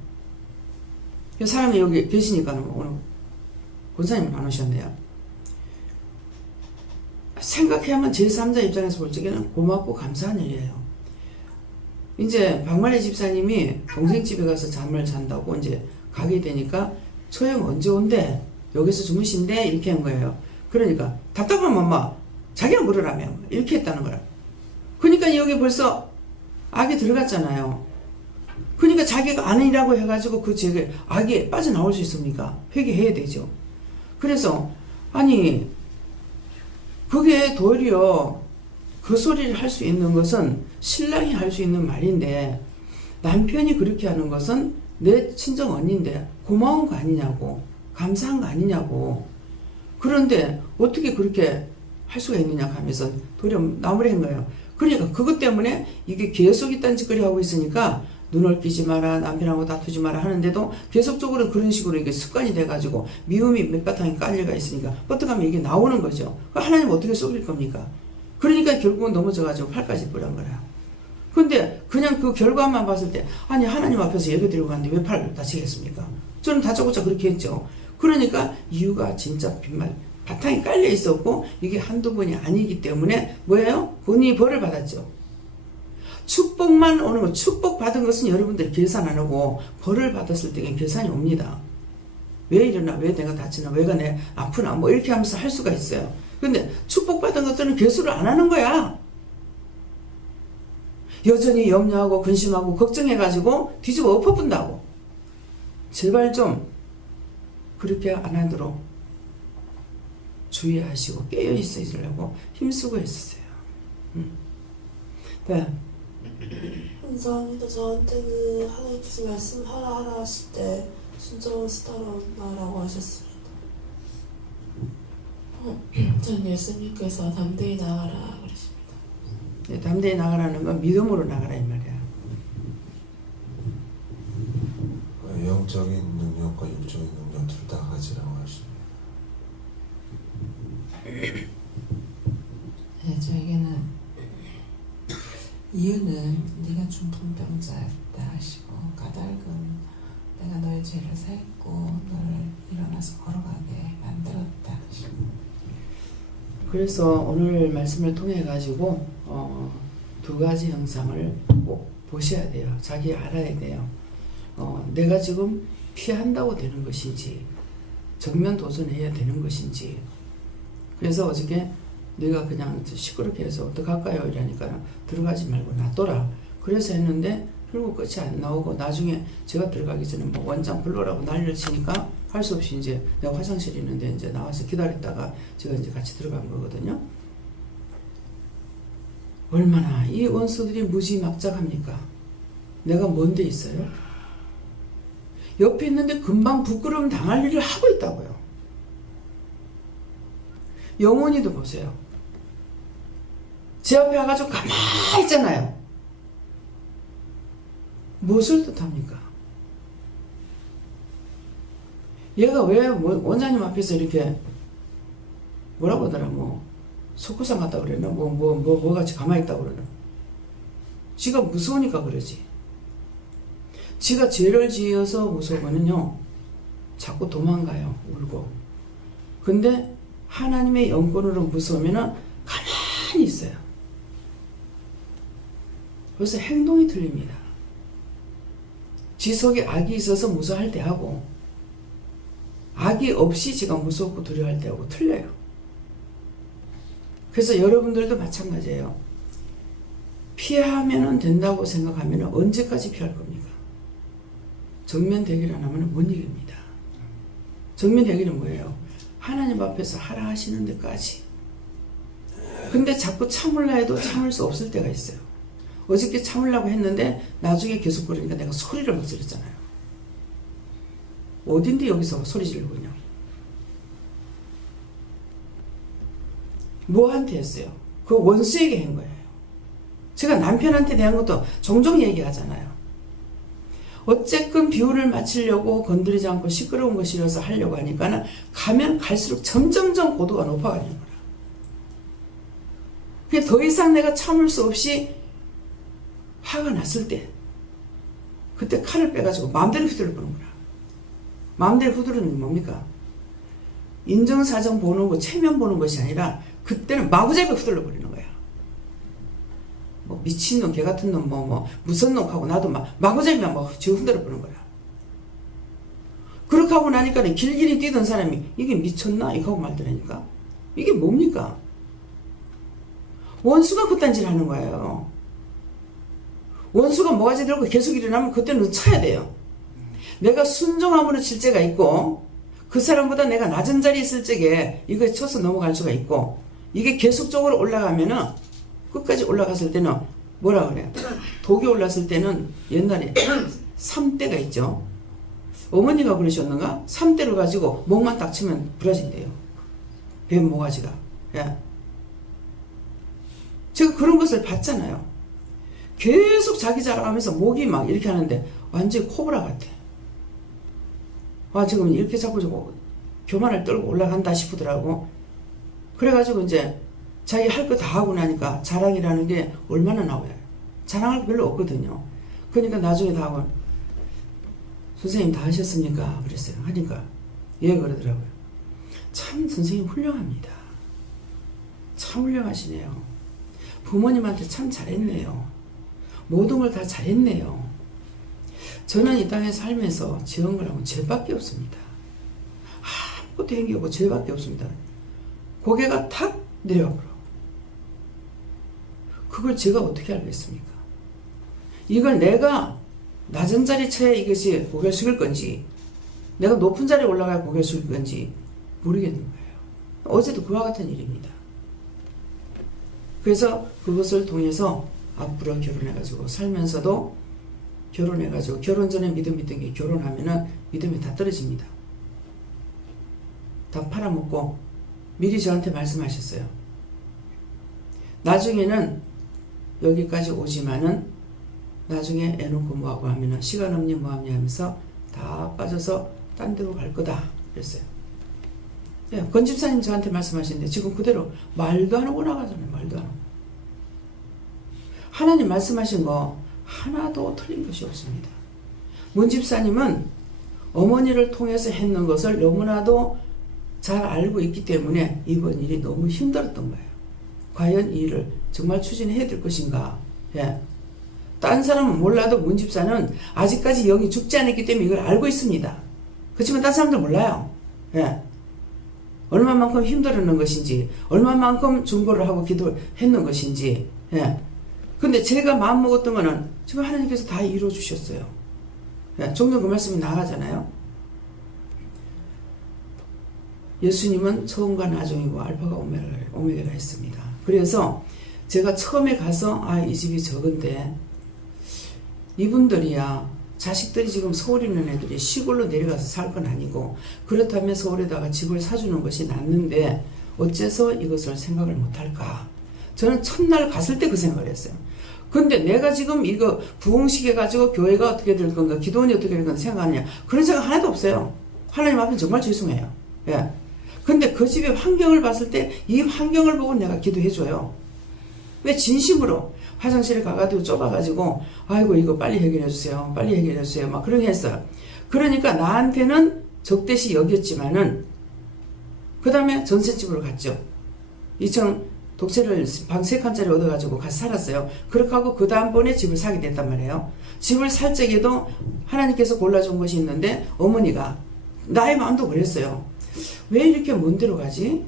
사람이 여기 계시니까 오늘 권사님 안 오셨네요. 생각해야만 제3자 입장에서 볼 적에는 고맙고 감사한 일이에요. 이제 박마리 집사님이 동생 집에 가서 잠을 잔다고 이제 가게 되니까 처형 언제 온대? 여기서 주무신대? 이렇게 한 거예요. 그러니까 답답하면 엄마 자기가 물으라며 이렇게 했다는 거라. 그러니까 여기 벌써 악이 들어갔잖아요. 그러니까 자기가 아니라고 해가지고 그 죄에 악에 빠져나올 수 있습니까? 회개해야 되죠. 그래서 아니 그게 도리어 그 소리를 할 수 있는 것은 신랑이 할 수 있는 말인데 남편이 그렇게 하는 것은 내 친정 언니인데 고마운 거 아니냐고 감사한 거 아니냐고 그런데 어떻게 그렇게 할 수가 있느냐 하면서 도리어 나무래 한 거예요. 그러니까 그것 때문에 이게 계속 이딴 짓거리 하고 있으니까 눈을 끼지 마라 남편하고 다투지 마라 하는데도 계속적으로 그런 식으로 이게 습관이 돼가지고 미움이 밑바탕에 깔려가 있으니까 어떡하면 이게 나오는 거죠. 하나님 어떻게 속일 겁니까? 그러니까 결국은 넘어져가지고 팔까지 뿌린 거라. 근데 그냥 그 결과만 봤을 때 아니 하나님 앞에서 예배 드리고 갔는데 왜 팔 다치겠습니까? 저는 다짜고짜 그렇게 했죠. 그러니까 이유가 진짜 빈말 바탕이 깔려 있었고 이게 한두 번이 아니기 때문에 뭐예요? 본인이 벌을 받았죠. 축복만 오는 거 축복 받은 것은 여러분들이 계산 안 하고 벌을 받았을 때는 계산이 옵니다. 왜 이러나 왜 내가 다치나 왜가 내 아프나 뭐 이렇게 하면서 할 수가 있어요. 근데 축복받은 것들은 개수를 안 하는 거야. 여전히 염려하고 근심하고 걱정해가지고 뒤집어 엎어본다고. 제발 좀 그렇게 안 하도록 주의하시고 깨어 있으시려고 힘쓰고 있으세요. 네. 감사합니다. 저한테는 하나님께서 말씀하라 하실 때 순종을 따라온다라고 하셨습니다. 전 예수님께서 담대히 나가라 그러십니다. 네, 담대히 나가라는 건 믿음으로 나가라 이 말이야. 영적인 능력과 육적인 능력 둘 다 가지라고 하십니다. 네, 저에게는 이유는 네가 중풍병자였다 하시고 까닭은 내가 너의 죄를 사했고 너를 일어나서 걸어가게 만들었다 하시고. 그래서 오늘 말씀을 통해 가지고 두 가지 형상을 꼭 보셔야 돼요. 자기 알아야 돼요. 내가 지금 피한다고 되는 것인지 정면 도전해야 되는 것인지. 그래서 어저께 네가 그냥 시끄럽게 해서 어떡할까요? 이러니까 들어가지 말고 놔둬라. 그래서 했는데 결국 끝이 안 나오고 나중에 제가 들어가기 전에 뭐 원장 불러라고 난리를 치니까 할 수 없이 이제 내가 화장실에 있는데 이제 나와서 기다렸다가 제가 이제 같이 들어간 거거든요. 얼마나 이 원수들이 무지막작합니까? 내가 뭔 데 있어요? 옆에 있는데 금방 부끄러움 당할 일을 하고 있다고요. 영혼이도 보세요. 제 앞에 와가지고 가만히 있잖아요. 무엇을 뜻합니까? 얘가 왜 원장님 앞에서 이렇게 뭐라고 하더라, 속구상 같다 그러나, 같이 가만히 있다고 그러나. 지가 무서우니까 그러지. 지가 죄를 지어서 무서우면요, 자꾸 도망가요, 울고. 근데 하나님의 영권으로 무서우면은 가만히 있어요. 그래서 행동이 틀립니다. 지 속에 악이 있어서 무서워할 때하고 악이 없이 지가 무섭고 두려워할 때하고 틀려요. 그래서 여러분들도 마찬가지예요. 피하면 된다고 생각하면 언제까지 피할 겁니까? 정면 대결 안 하면 못 이깁니다. 정면 대결은 뭐예요? 하나님 앞에서 하라 하시는 데까지. 근데 자꾸 참으려 해도 참을 수 없을 때가 있어요. 어저께 참으려고 했는데 나중에 계속 그러니까 내가 소리를 막 지르잖아요. 어딘데 여기서 소리 지르고 있냐. 뭐한테 했어요? 그 원수에게 한 거예요. 제가 남편한테 대한 것도 종종 얘기하잖아요. 어쨌건 비율을 맞추려고 건드리지 않고 시끄러운 거 싫어서 하려고 하니까는 가면 갈수록 점점점 고도가 높아가는 거라. 그게 더 이상 내가 참을 수 없이 화가 났을 때 그때 칼을 빼가지고 마음대로 휘둘러 보는 거라. 마음대로 휘두르는 게 뭡니까? 인정사정 보는 거, 체면 보는 것이 아니라 그때는 마구잡이 휘둘러 버리는 거야. 미친놈, 개같은 놈, 무슨 놈 하고 나도 마구잡이만 쥐어 흔들어 보는 거야. 그렇게 하고 나니까 길길이 뛰던 사람이 이게 미쳤나? 이거 하고 말더라니까. 이게 뭡니까? 원수가 그딴 짓 하는 거예요. 원수가 모가지 들고 계속 일어나면 그때는 쳐야 돼요. 내가 순종함으로 칠 때가 있고 그 사람보다 내가 낮은 자리에 있을 적에 이거 쳐서 넘어갈 수가 있고 이게 계속적으로 올라가면은 끝까지 올라갔을 때는 뭐라 그래요? 독이 올랐을 때는 옛날에 3대가 있죠. 어머니가 그러셨는가? 3대를 가지고 목만 딱 치면 부러진대요. 뱀 모가지가. 예. 제가 그런 것을 봤잖아요. 계속 자기 자랑하면서 목이 막 이렇게 하는데 완전히 코브라 같아. 지금 이렇게 자꾸 교만을 떨고 올라간다 싶더라고. 그래가지고 이제 자기 할 거 다 하고 나니까 자랑이라는 게 얼마나 나와요. 자랑할 거 별로 없거든요. 그러니까 나중에 다 하고 선생님 다 하셨습니까? 그랬어요. 하니까 예 그러더라고요. 참 선생님 훌륭합니다. 참 훌륭하시네요. 부모님한테 참 잘했네요. 모든 걸 다 잘했네요. 저는 이 땅에 살면서 지은 거라고 죄밖에 없습니다. 아무것도 한 게 없고 죄밖에 없습니다. 고개가 탁 내려가버려. 그걸 제가 어떻게 알겠습니까? 이걸 내가 낮은 자리 쳐야 이것이 고개를 숙일 건지 내가 높은 자리에 올라가야 고개를 숙일 건지 모르겠는 거예요. 어제도 그와 같은 일입니다. 그래서 그것을 통해서 앞으로 결혼해가지고 살면서도 결혼해가지고 결혼 전에 믿음 있던 게 결혼하면은 믿음이 다 떨어집니다. 다 팔아먹고 미리 저한테 말씀하셨어요. 나중에는 여기까지 오지만은 나중에 애 놓고 뭐하고 하면은 시간 없니 뭐하니 하면서 다 빠져서 딴 데로 갈 거다 그랬어요. 예, 권 집사님 저한테 말씀하시는데 지금 그대로 말도 안 하고 나가잖아요. 말도 안 하고. 하나님 말씀하신 거 하나도 틀린 것이 없습니다. 문 집사님은 어머니를 통해서 했는 것을 너무나도 잘 알고 있기 때문에 이번 일이 너무 힘들었던 거예요. 과연 이 일을 정말 추진해야 될 것인가. 예. 딴 사람은 몰라도 문 집사는 아직까지 영이 죽지 않았기 때문에 이걸 알고 있습니다. 그렇지만 딴 사람들 몰라요. 예. 얼마만큼 힘들었는 것인지 얼마만큼 중보를 하고 기도했는 것인지. 예. 근데 제가 마음먹었던 거는 지금 하나님께서 다 이루어 주셨어요. 예. 종종 그 말씀이 나가잖아요. 예수님은 처음과 나중이고 알파가 오메가가 있습니다. 그래서 제가 처음에 가서 이 집이 적은데 이분들이야 자식들이 지금 서울에 있는 애들이 시골로 내려가서 살 건 아니고 그렇다면 서울에다가 집을 사주는 것이 낫는데 어째서 이것을 생각을 못할까. 저는 첫날 갔을 때 그 생각을 했어요. 근데 내가 지금 이거 부흥시켜가지고 교회가 어떻게 될 건가, 기도원이 어떻게 될 건가 생각하느냐, 그런 생각 하나도 없어요. 하나님 앞에 정말 죄송해요. 예. 근데 그 집의 환경을 봤을 때 이 환경을 보고 내가 기도해줘요. 왜 진심으로 화장실에 가가지고 좁아가지고 아이고 이거 빨리 해결해주세요. 빨리 해결해주세요. 막 그렇게 했어요. 그러니까 나한테는 적대시 여겼지만은 그 다음에 전셋집으로 갔죠. 2층 독채를 방 3칸짜리 얻어가지고 가서 살았어요. 그렇게 하고 그 다음번에 집을 사게 됐단 말이에요. 집을 살 적에도 하나님께서 골라준 것이 있는데 어머니가 나의 마음도 그랬어요. 왜 이렇게 먼 데로 가지?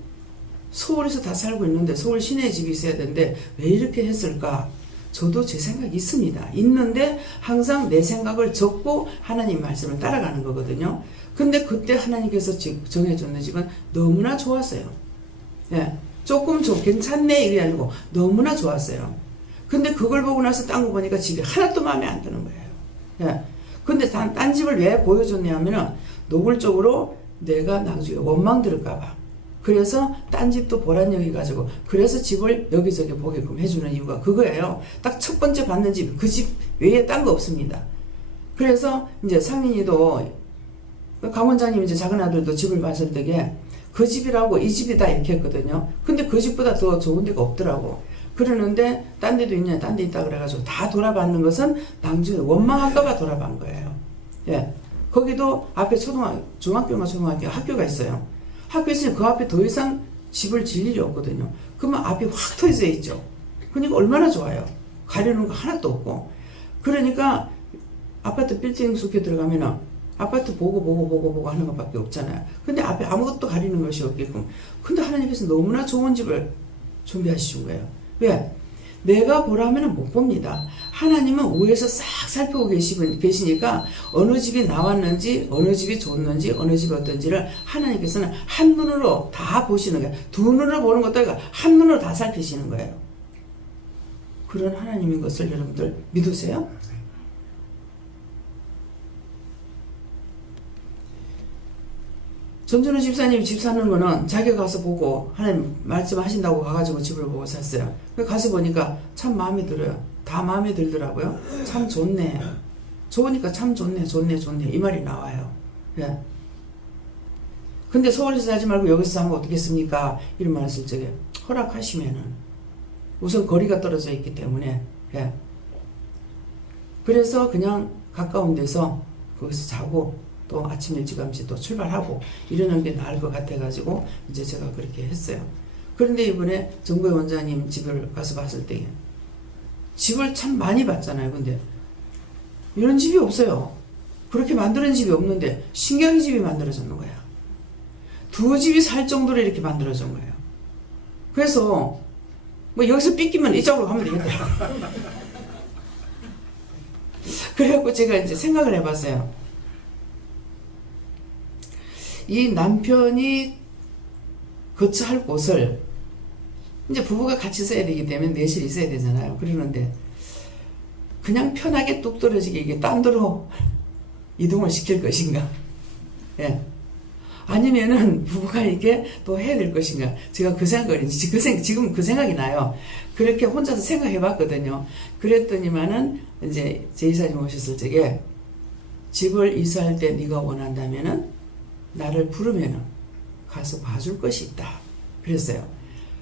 서울에서 다 살고 있는데 서울 시내에 집이 있어야 되는데 왜 이렇게 했을까? 저도 제 생각이 있습니다. 있는데 항상 내 생각을 적고 하나님 말씀을 따라가는 거거든요. 근데 그때 하나님께서 정해줬는 집은 너무나 좋았어요. 예. 조금 좀 괜찮네 이게 아니고 너무나 좋았어요. 근데 그걸 보고 나서 딴 거 보니까 집이 하나도 마음에 안 드는 거예요. 예. 근데 딴 집을 왜 보여줬냐 하면은 노골적으로 내가 나중에 원망 들을까봐. 그래서 딴 집도 보란 여기 가지고 그래서 집을 여기저기 보게끔 해주는 이유가 그거예요. 딱 첫 번째 받는 집, 그 집 외에 딴 거 없습니다. 그래서 이제 상민이도 강원장님 이제 작은 아들도 집을 봤을 때에 그 집이라고 이 집이다 이렇게 했거든요. 근데 그 집보다 더 좋은 데가 없더라고. 그러는데 딴 데도 있냐, 딴 데 있다 그래가지고 다 돌아봤는 것은 나중에 원망할까봐 돌아본 거예요. 예. 거기도 앞에 중학교인가 초등학교 학교가 있어요. 학교 있으면 그 앞에 더 이상 집을 질 일이 없거든요. 그러면 앞이 확 터져 있죠. 그러니까 얼마나 좋아요. 가려는 거 하나도 없고. 그러니까 아파트 빌딩 속에 들어가면은 아파트 보고 하는 것밖에 없잖아요. 근데 앞에 아무것도 가리는 것이 없게끔. 근데 하나님께서 너무나 좋은 집을 준비하시는 거예요. 왜? 내가 보라면은 못 봅니다. 하나님은 위에서 싹 살피고 계시니까 어느 집이 나왔는지, 어느 집이 좋는지, 어느 집이 어떤지를 하나님께서는 한눈으로 다 보시는 거예요. 두 눈으로 보는 것도 아니라 한눈으로 다 살피시는 거예요. 그런 하나님인 것을 여러분들 믿으세요? 전준우 집사님이 집 사는 거는 자기가 가서 보고 하나님 말씀하신다고 가가지고 집을 보고 샀어요. 가서 보니까 참 마음에 들어요. 다 마음에 들더라고요. 참 좋네. 좋으니까 참 좋네 이 말이 나와요. 예. 근데 서울에서 살지 말고 여기서 사면 어떻겠습니까? 이런 말을 쓸 적에 허락하시면은 우선 거리가 떨어져 있기 때문에 예. 그래서 그냥 가까운 데서 거기서 자고 또 아침 일찌감치 또 출발하고 이러는 게 나을 것 같아가지고 이제 제가 그렇게 했어요. 그런데 이번에 정보의 원장님 집을 가서 봤을 때 집을 참 많이 봤잖아요. 근데 이런 집이 없어요. 그렇게 만드는 집이 없는데 신기하게 집이 만들어졌는 거야. 두 집이 살 정도로 이렇게 만들어진 거예요. 그래서 뭐 여기서 삐끼면 이쪽으로 가면 되겠다. 그래갖고 제가 이제 생각을 해봤어요. 이 남편이 거처할 곳을 이제 부부가 같이 써야 되기 때문에 내실이 있어야 되잖아요. 그러는데 그냥 편하게 뚝 떨어지게 이게 딴 데로 이동을 시킬 것인가? 예. 아니면은 부부가 이게 또 해야 될 것인가? 제가 그 생각을 지금 그 생각이 나요. 그렇게 혼자서 생각해 봤거든요. 그랬더니만은 이제 제 이사님 오셨을 적에 집을 이사할 때 네가 원한다면은 나를 부르면은 가서 봐줄 것이 있다. 그랬어요.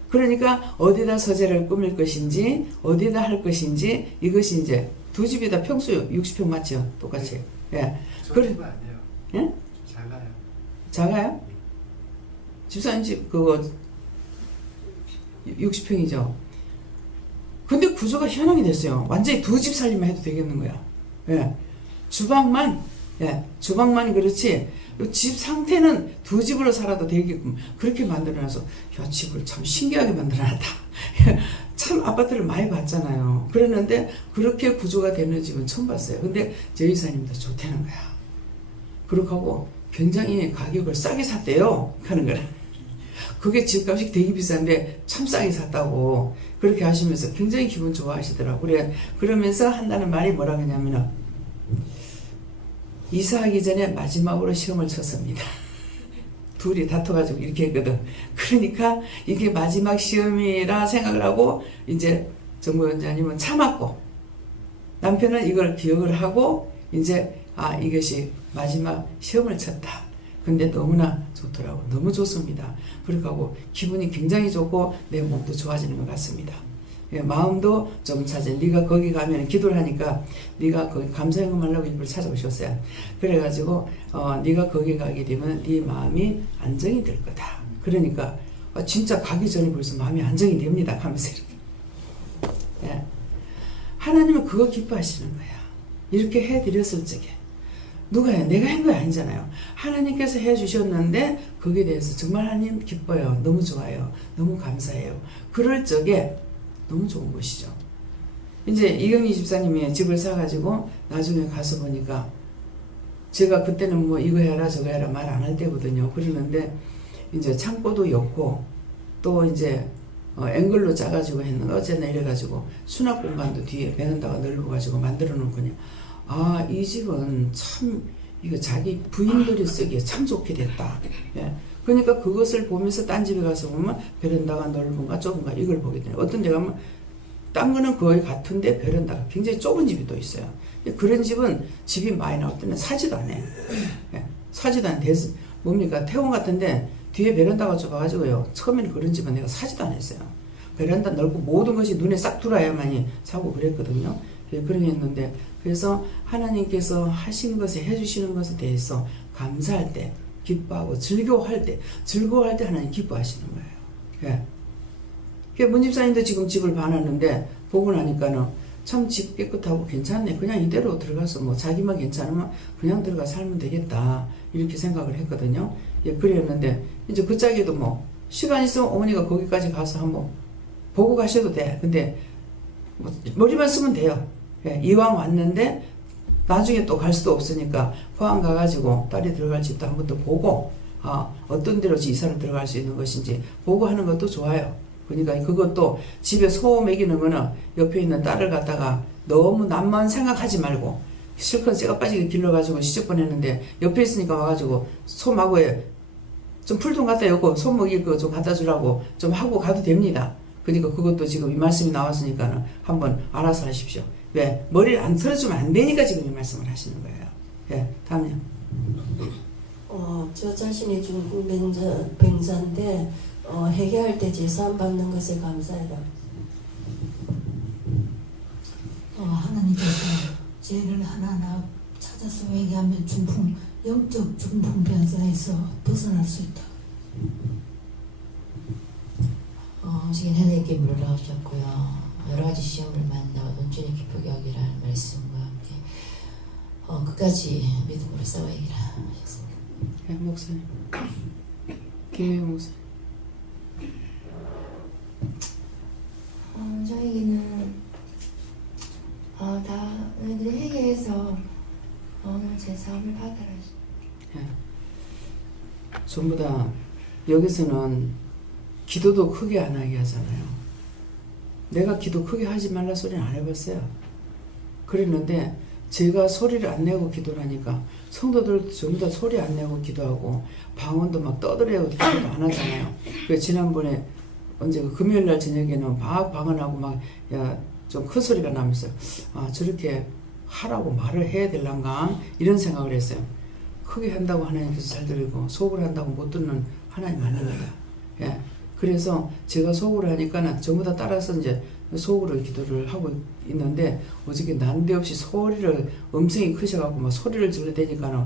그러니까 어디다 서재를 꾸밀 것인지 어디다 할 것인지 이것이 이제 두 집이 다 평수 60평 맞죠? 똑같이. 예. 그래. 아니에요. 예? 작아요. 작아요? 집사님 집 그거 60평이죠. 근데 구조가 희한하게 됐어요. 완전히 두 집 살림만 해도 되겠는 거야. 예. 주방만 그렇지 집 상태는 두 집으로 살아도 되게끔 그렇게 만들어놔서 야 집을 참 신기하게 만들어놨다. 참 아파트를 많이 봤잖아요. 그랬는데 그렇게 구조가 되는 집은 처음 봤어요. 근데 제 이사님도 좋다는 거야. 그렇게 하고 굉장히 가격을 싸게 샀대요. 하는 거라. 그게 집값이 되게 비싼데 참 싸게 샀다고 그렇게 하시면서 굉장히 기분 좋아하시더라고요. 그러면서 한다는 말이 뭐라고 하냐면은 이사하기 전에 마지막으로 시험을 쳤습니다. 둘이 다퉈가지고 이렇게 했거든. 그러니까 이게 마지막 시험이라 생각을 하고 이제 정보 원장님은 참았고 남편은 이걸 기억을 하고 이제 이것이 마지막 시험을 쳤다. 근데 너무나 좋더라고. 너무 좋습니다. 그러고 기분이 굉장히 좋고 내 몸도 좋아지는 것 같습니다. 예, 마음도 좀 찾아. 네가 거기 가면 기도를 하니까 네가 거기 감사연금 하려고 일부러 찾아오셨어요. 그래가지고 네가 거기 가게 되면 네 마음이 안정이 될 거다. 그러니까 진짜 가기 전에 벌써 마음이 안정이 됩니다. 하면서 이렇게. 예. 하나님은 그거 기뻐하시는 거야. 이렇게 해드렸을 적에 누가 해? 내가 한 거 아니잖아요. 하나님께서 해주셨는데 거기에 대해서 정말 하나님 기뻐요. 너무 좋아요. 너무 감사해요. 그럴 적에 너무 좋은 것이죠. 이제 이경희 집사님이 집을 사가지고 나중에 가서 보니까 제가 그때는 뭐 이거 해라 저거 해라 말 안 할 때거든요. 그러는데 이제 창고도 였고 또 이제 앵글로 짜가지고 했는 거 어쨌나 이래가지고 수납 공간도 뒤에 베란다가 넓어가지고 만들어 놓거든요. 이 집은 참 이거 자기 부인들이 쓰기에 참 좋게 됐다. 예. 그러니까 그것을 보면서 딴 집에 가서 보면 베란다가 넓은가 좁은가 이걸 보게 돼요. 어떤 데 가면 딴 거는 거의 같은데 베란다가 굉장히 좁은 집이 또 있어요. 그런 집은 집이 많이 나올 때는 사지도 않아요. 예. 사지도 않아요. 뭡니까 태원 같은데 뒤에 베란다가 좁아가지고요. 처음에는 그런 집은 내가 사지도 않았어요. 베란다 넓고 모든 것이 눈에 싹 들어와야만이 사고 그랬거든요. 그런 게 있는데 그래서 하나님께서 하신 것에 해주시는 것에 대해서 감사할 때 기뻐하고 즐거워할 때 하나님 기뻐하시는 거예요. 예. 문 집사님도 지금 집을 봐놨는데 보고 나니까는 참 집 깨끗하고 괜찮네. 그냥 이대로 들어가서 뭐 자기만 괜찮으면 그냥 들어가 살면 되겠다. 이렇게 생각을 했거든요. 예, 그랬는데 이제 그 짝에도 뭐 시간 있으면 어머니가 거기까지 가서 한번 보고 가셔도 돼. 근데 뭐 머리만 쓰면 돼요. 예, 이왕 왔는데 나중에 또 갈 수도 없으니까 포항 가가지고 딸이 들어갈 집도 한 번 더 보고 어떤 데로 이사를 들어갈 수 있는 것인지 보고 하는 것도 좋아요. 그러니까 그것도 집에 소 먹이는 거는 옆에 있는 딸을 갖다가 너무 남만 생각하지 말고 실컷 쇠가 빠지게 길러가지고 시집 보냈는데 옆에 있으니까 와가지고 소 마구에 좀 풀통 갖다 엮고 소 먹일 거 좀 갖다 주라고 좀 하고 가도 됩니다. 그러니까 그것도 지금 이 말씀이 나왔으니까는 한번 알아서 하십시오. 왜? 머리를 안 틀어주면 안 되니까 지금 이 말씀을 하시는 거예요. 예, 다음요. 저 자신이 중풍병자인데 회개할 때 제사함 받는 것에 감사해라. 하나님께서 죄를 하나하나 찾아서 회개하면 영적 중풍병자에서 벗어날 수 있다. 지금 하나님께 물어나오셨고요. 여러 가지 시험을 만나 온전히 기쁘게 하기를 말씀과 함께 끝까지 믿음으로 싸워야기라 하셨습니다. 네, 목사님. 김혜영 목사님. 저에게는 다 너희들이 회개해서 오늘 제사함을 받아라. 네. 전부 다 여기서는 기도도 크게 안 하게 하잖아요. 내가 기도 크게 하지 말라 소리는 안 해봤어요. 그랬는데 제가 소리를 안 내고 기도를 하니까 성도들 전부 다 소리 안 내고 기도하고 방언도 막 떠들어야고 기도도 안 하잖아요. 그래서 지난번에 언제 금요일날 저녁에는 막 방언하고 막 좀 큰 소리가 나면서 저렇게 하라고 말을 해야 될란가 이런 생각을 했어요. 크게 한다고 하나님께서 잘 들리고 속을 한다고 못 듣는 하나님 아닙니다. 예. 그래서 제가 속으로 하니까 전부 다 따라서 이제 속으로 기도를 하고 있는데 어저께 난데없이 소리를 음성이 크셔갖고 막 소리를 질러대니까는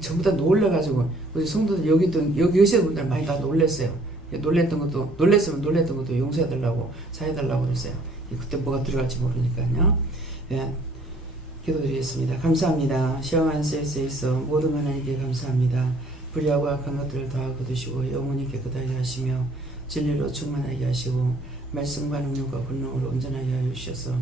전부 다 놀래가지고 우리 성도들 여기 계신 분들 많이 다 놀랬어요. 놀랬으면 놀랬던 것도 용서해달라고 사해달라고 그랬어요. 그때 뭐가 들어갈지 모르니까요. 예. 기도드리겠습니다. 감사합니다. 시험 안세에 있어 모든 하나님께 감사합니다. 불의하고 악한 것들을 다 거두시고 영원히 깨끗하게 하시며 진리로 충만하게 하시고 말씀과 능력과 권능으로 온전하게 하여 주셔서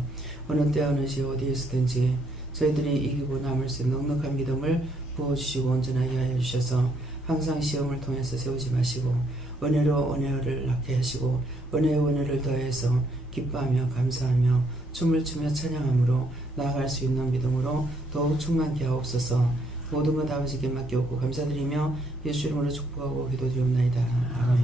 어느 때 어느 시 어디에서든지 저희들이 이기고 남을 수 있는 넉넉한 믿음을 부어주시고 온전하게 하여 주셔서 항상 시험을 통해서 세우지 마시고 은혜로 은혜를 낳게 하시고 은혜에 은혜를 더해서 기뻐하며 감사하며 춤을 추며 찬양함으로 나아갈 수 있는 믿음으로 더욱 충만케 하옵소서. 모든 것 아버지께 맡겼고 감사드리며 예수 이름으로 축복하고 기도드리옵나이다. 아멘.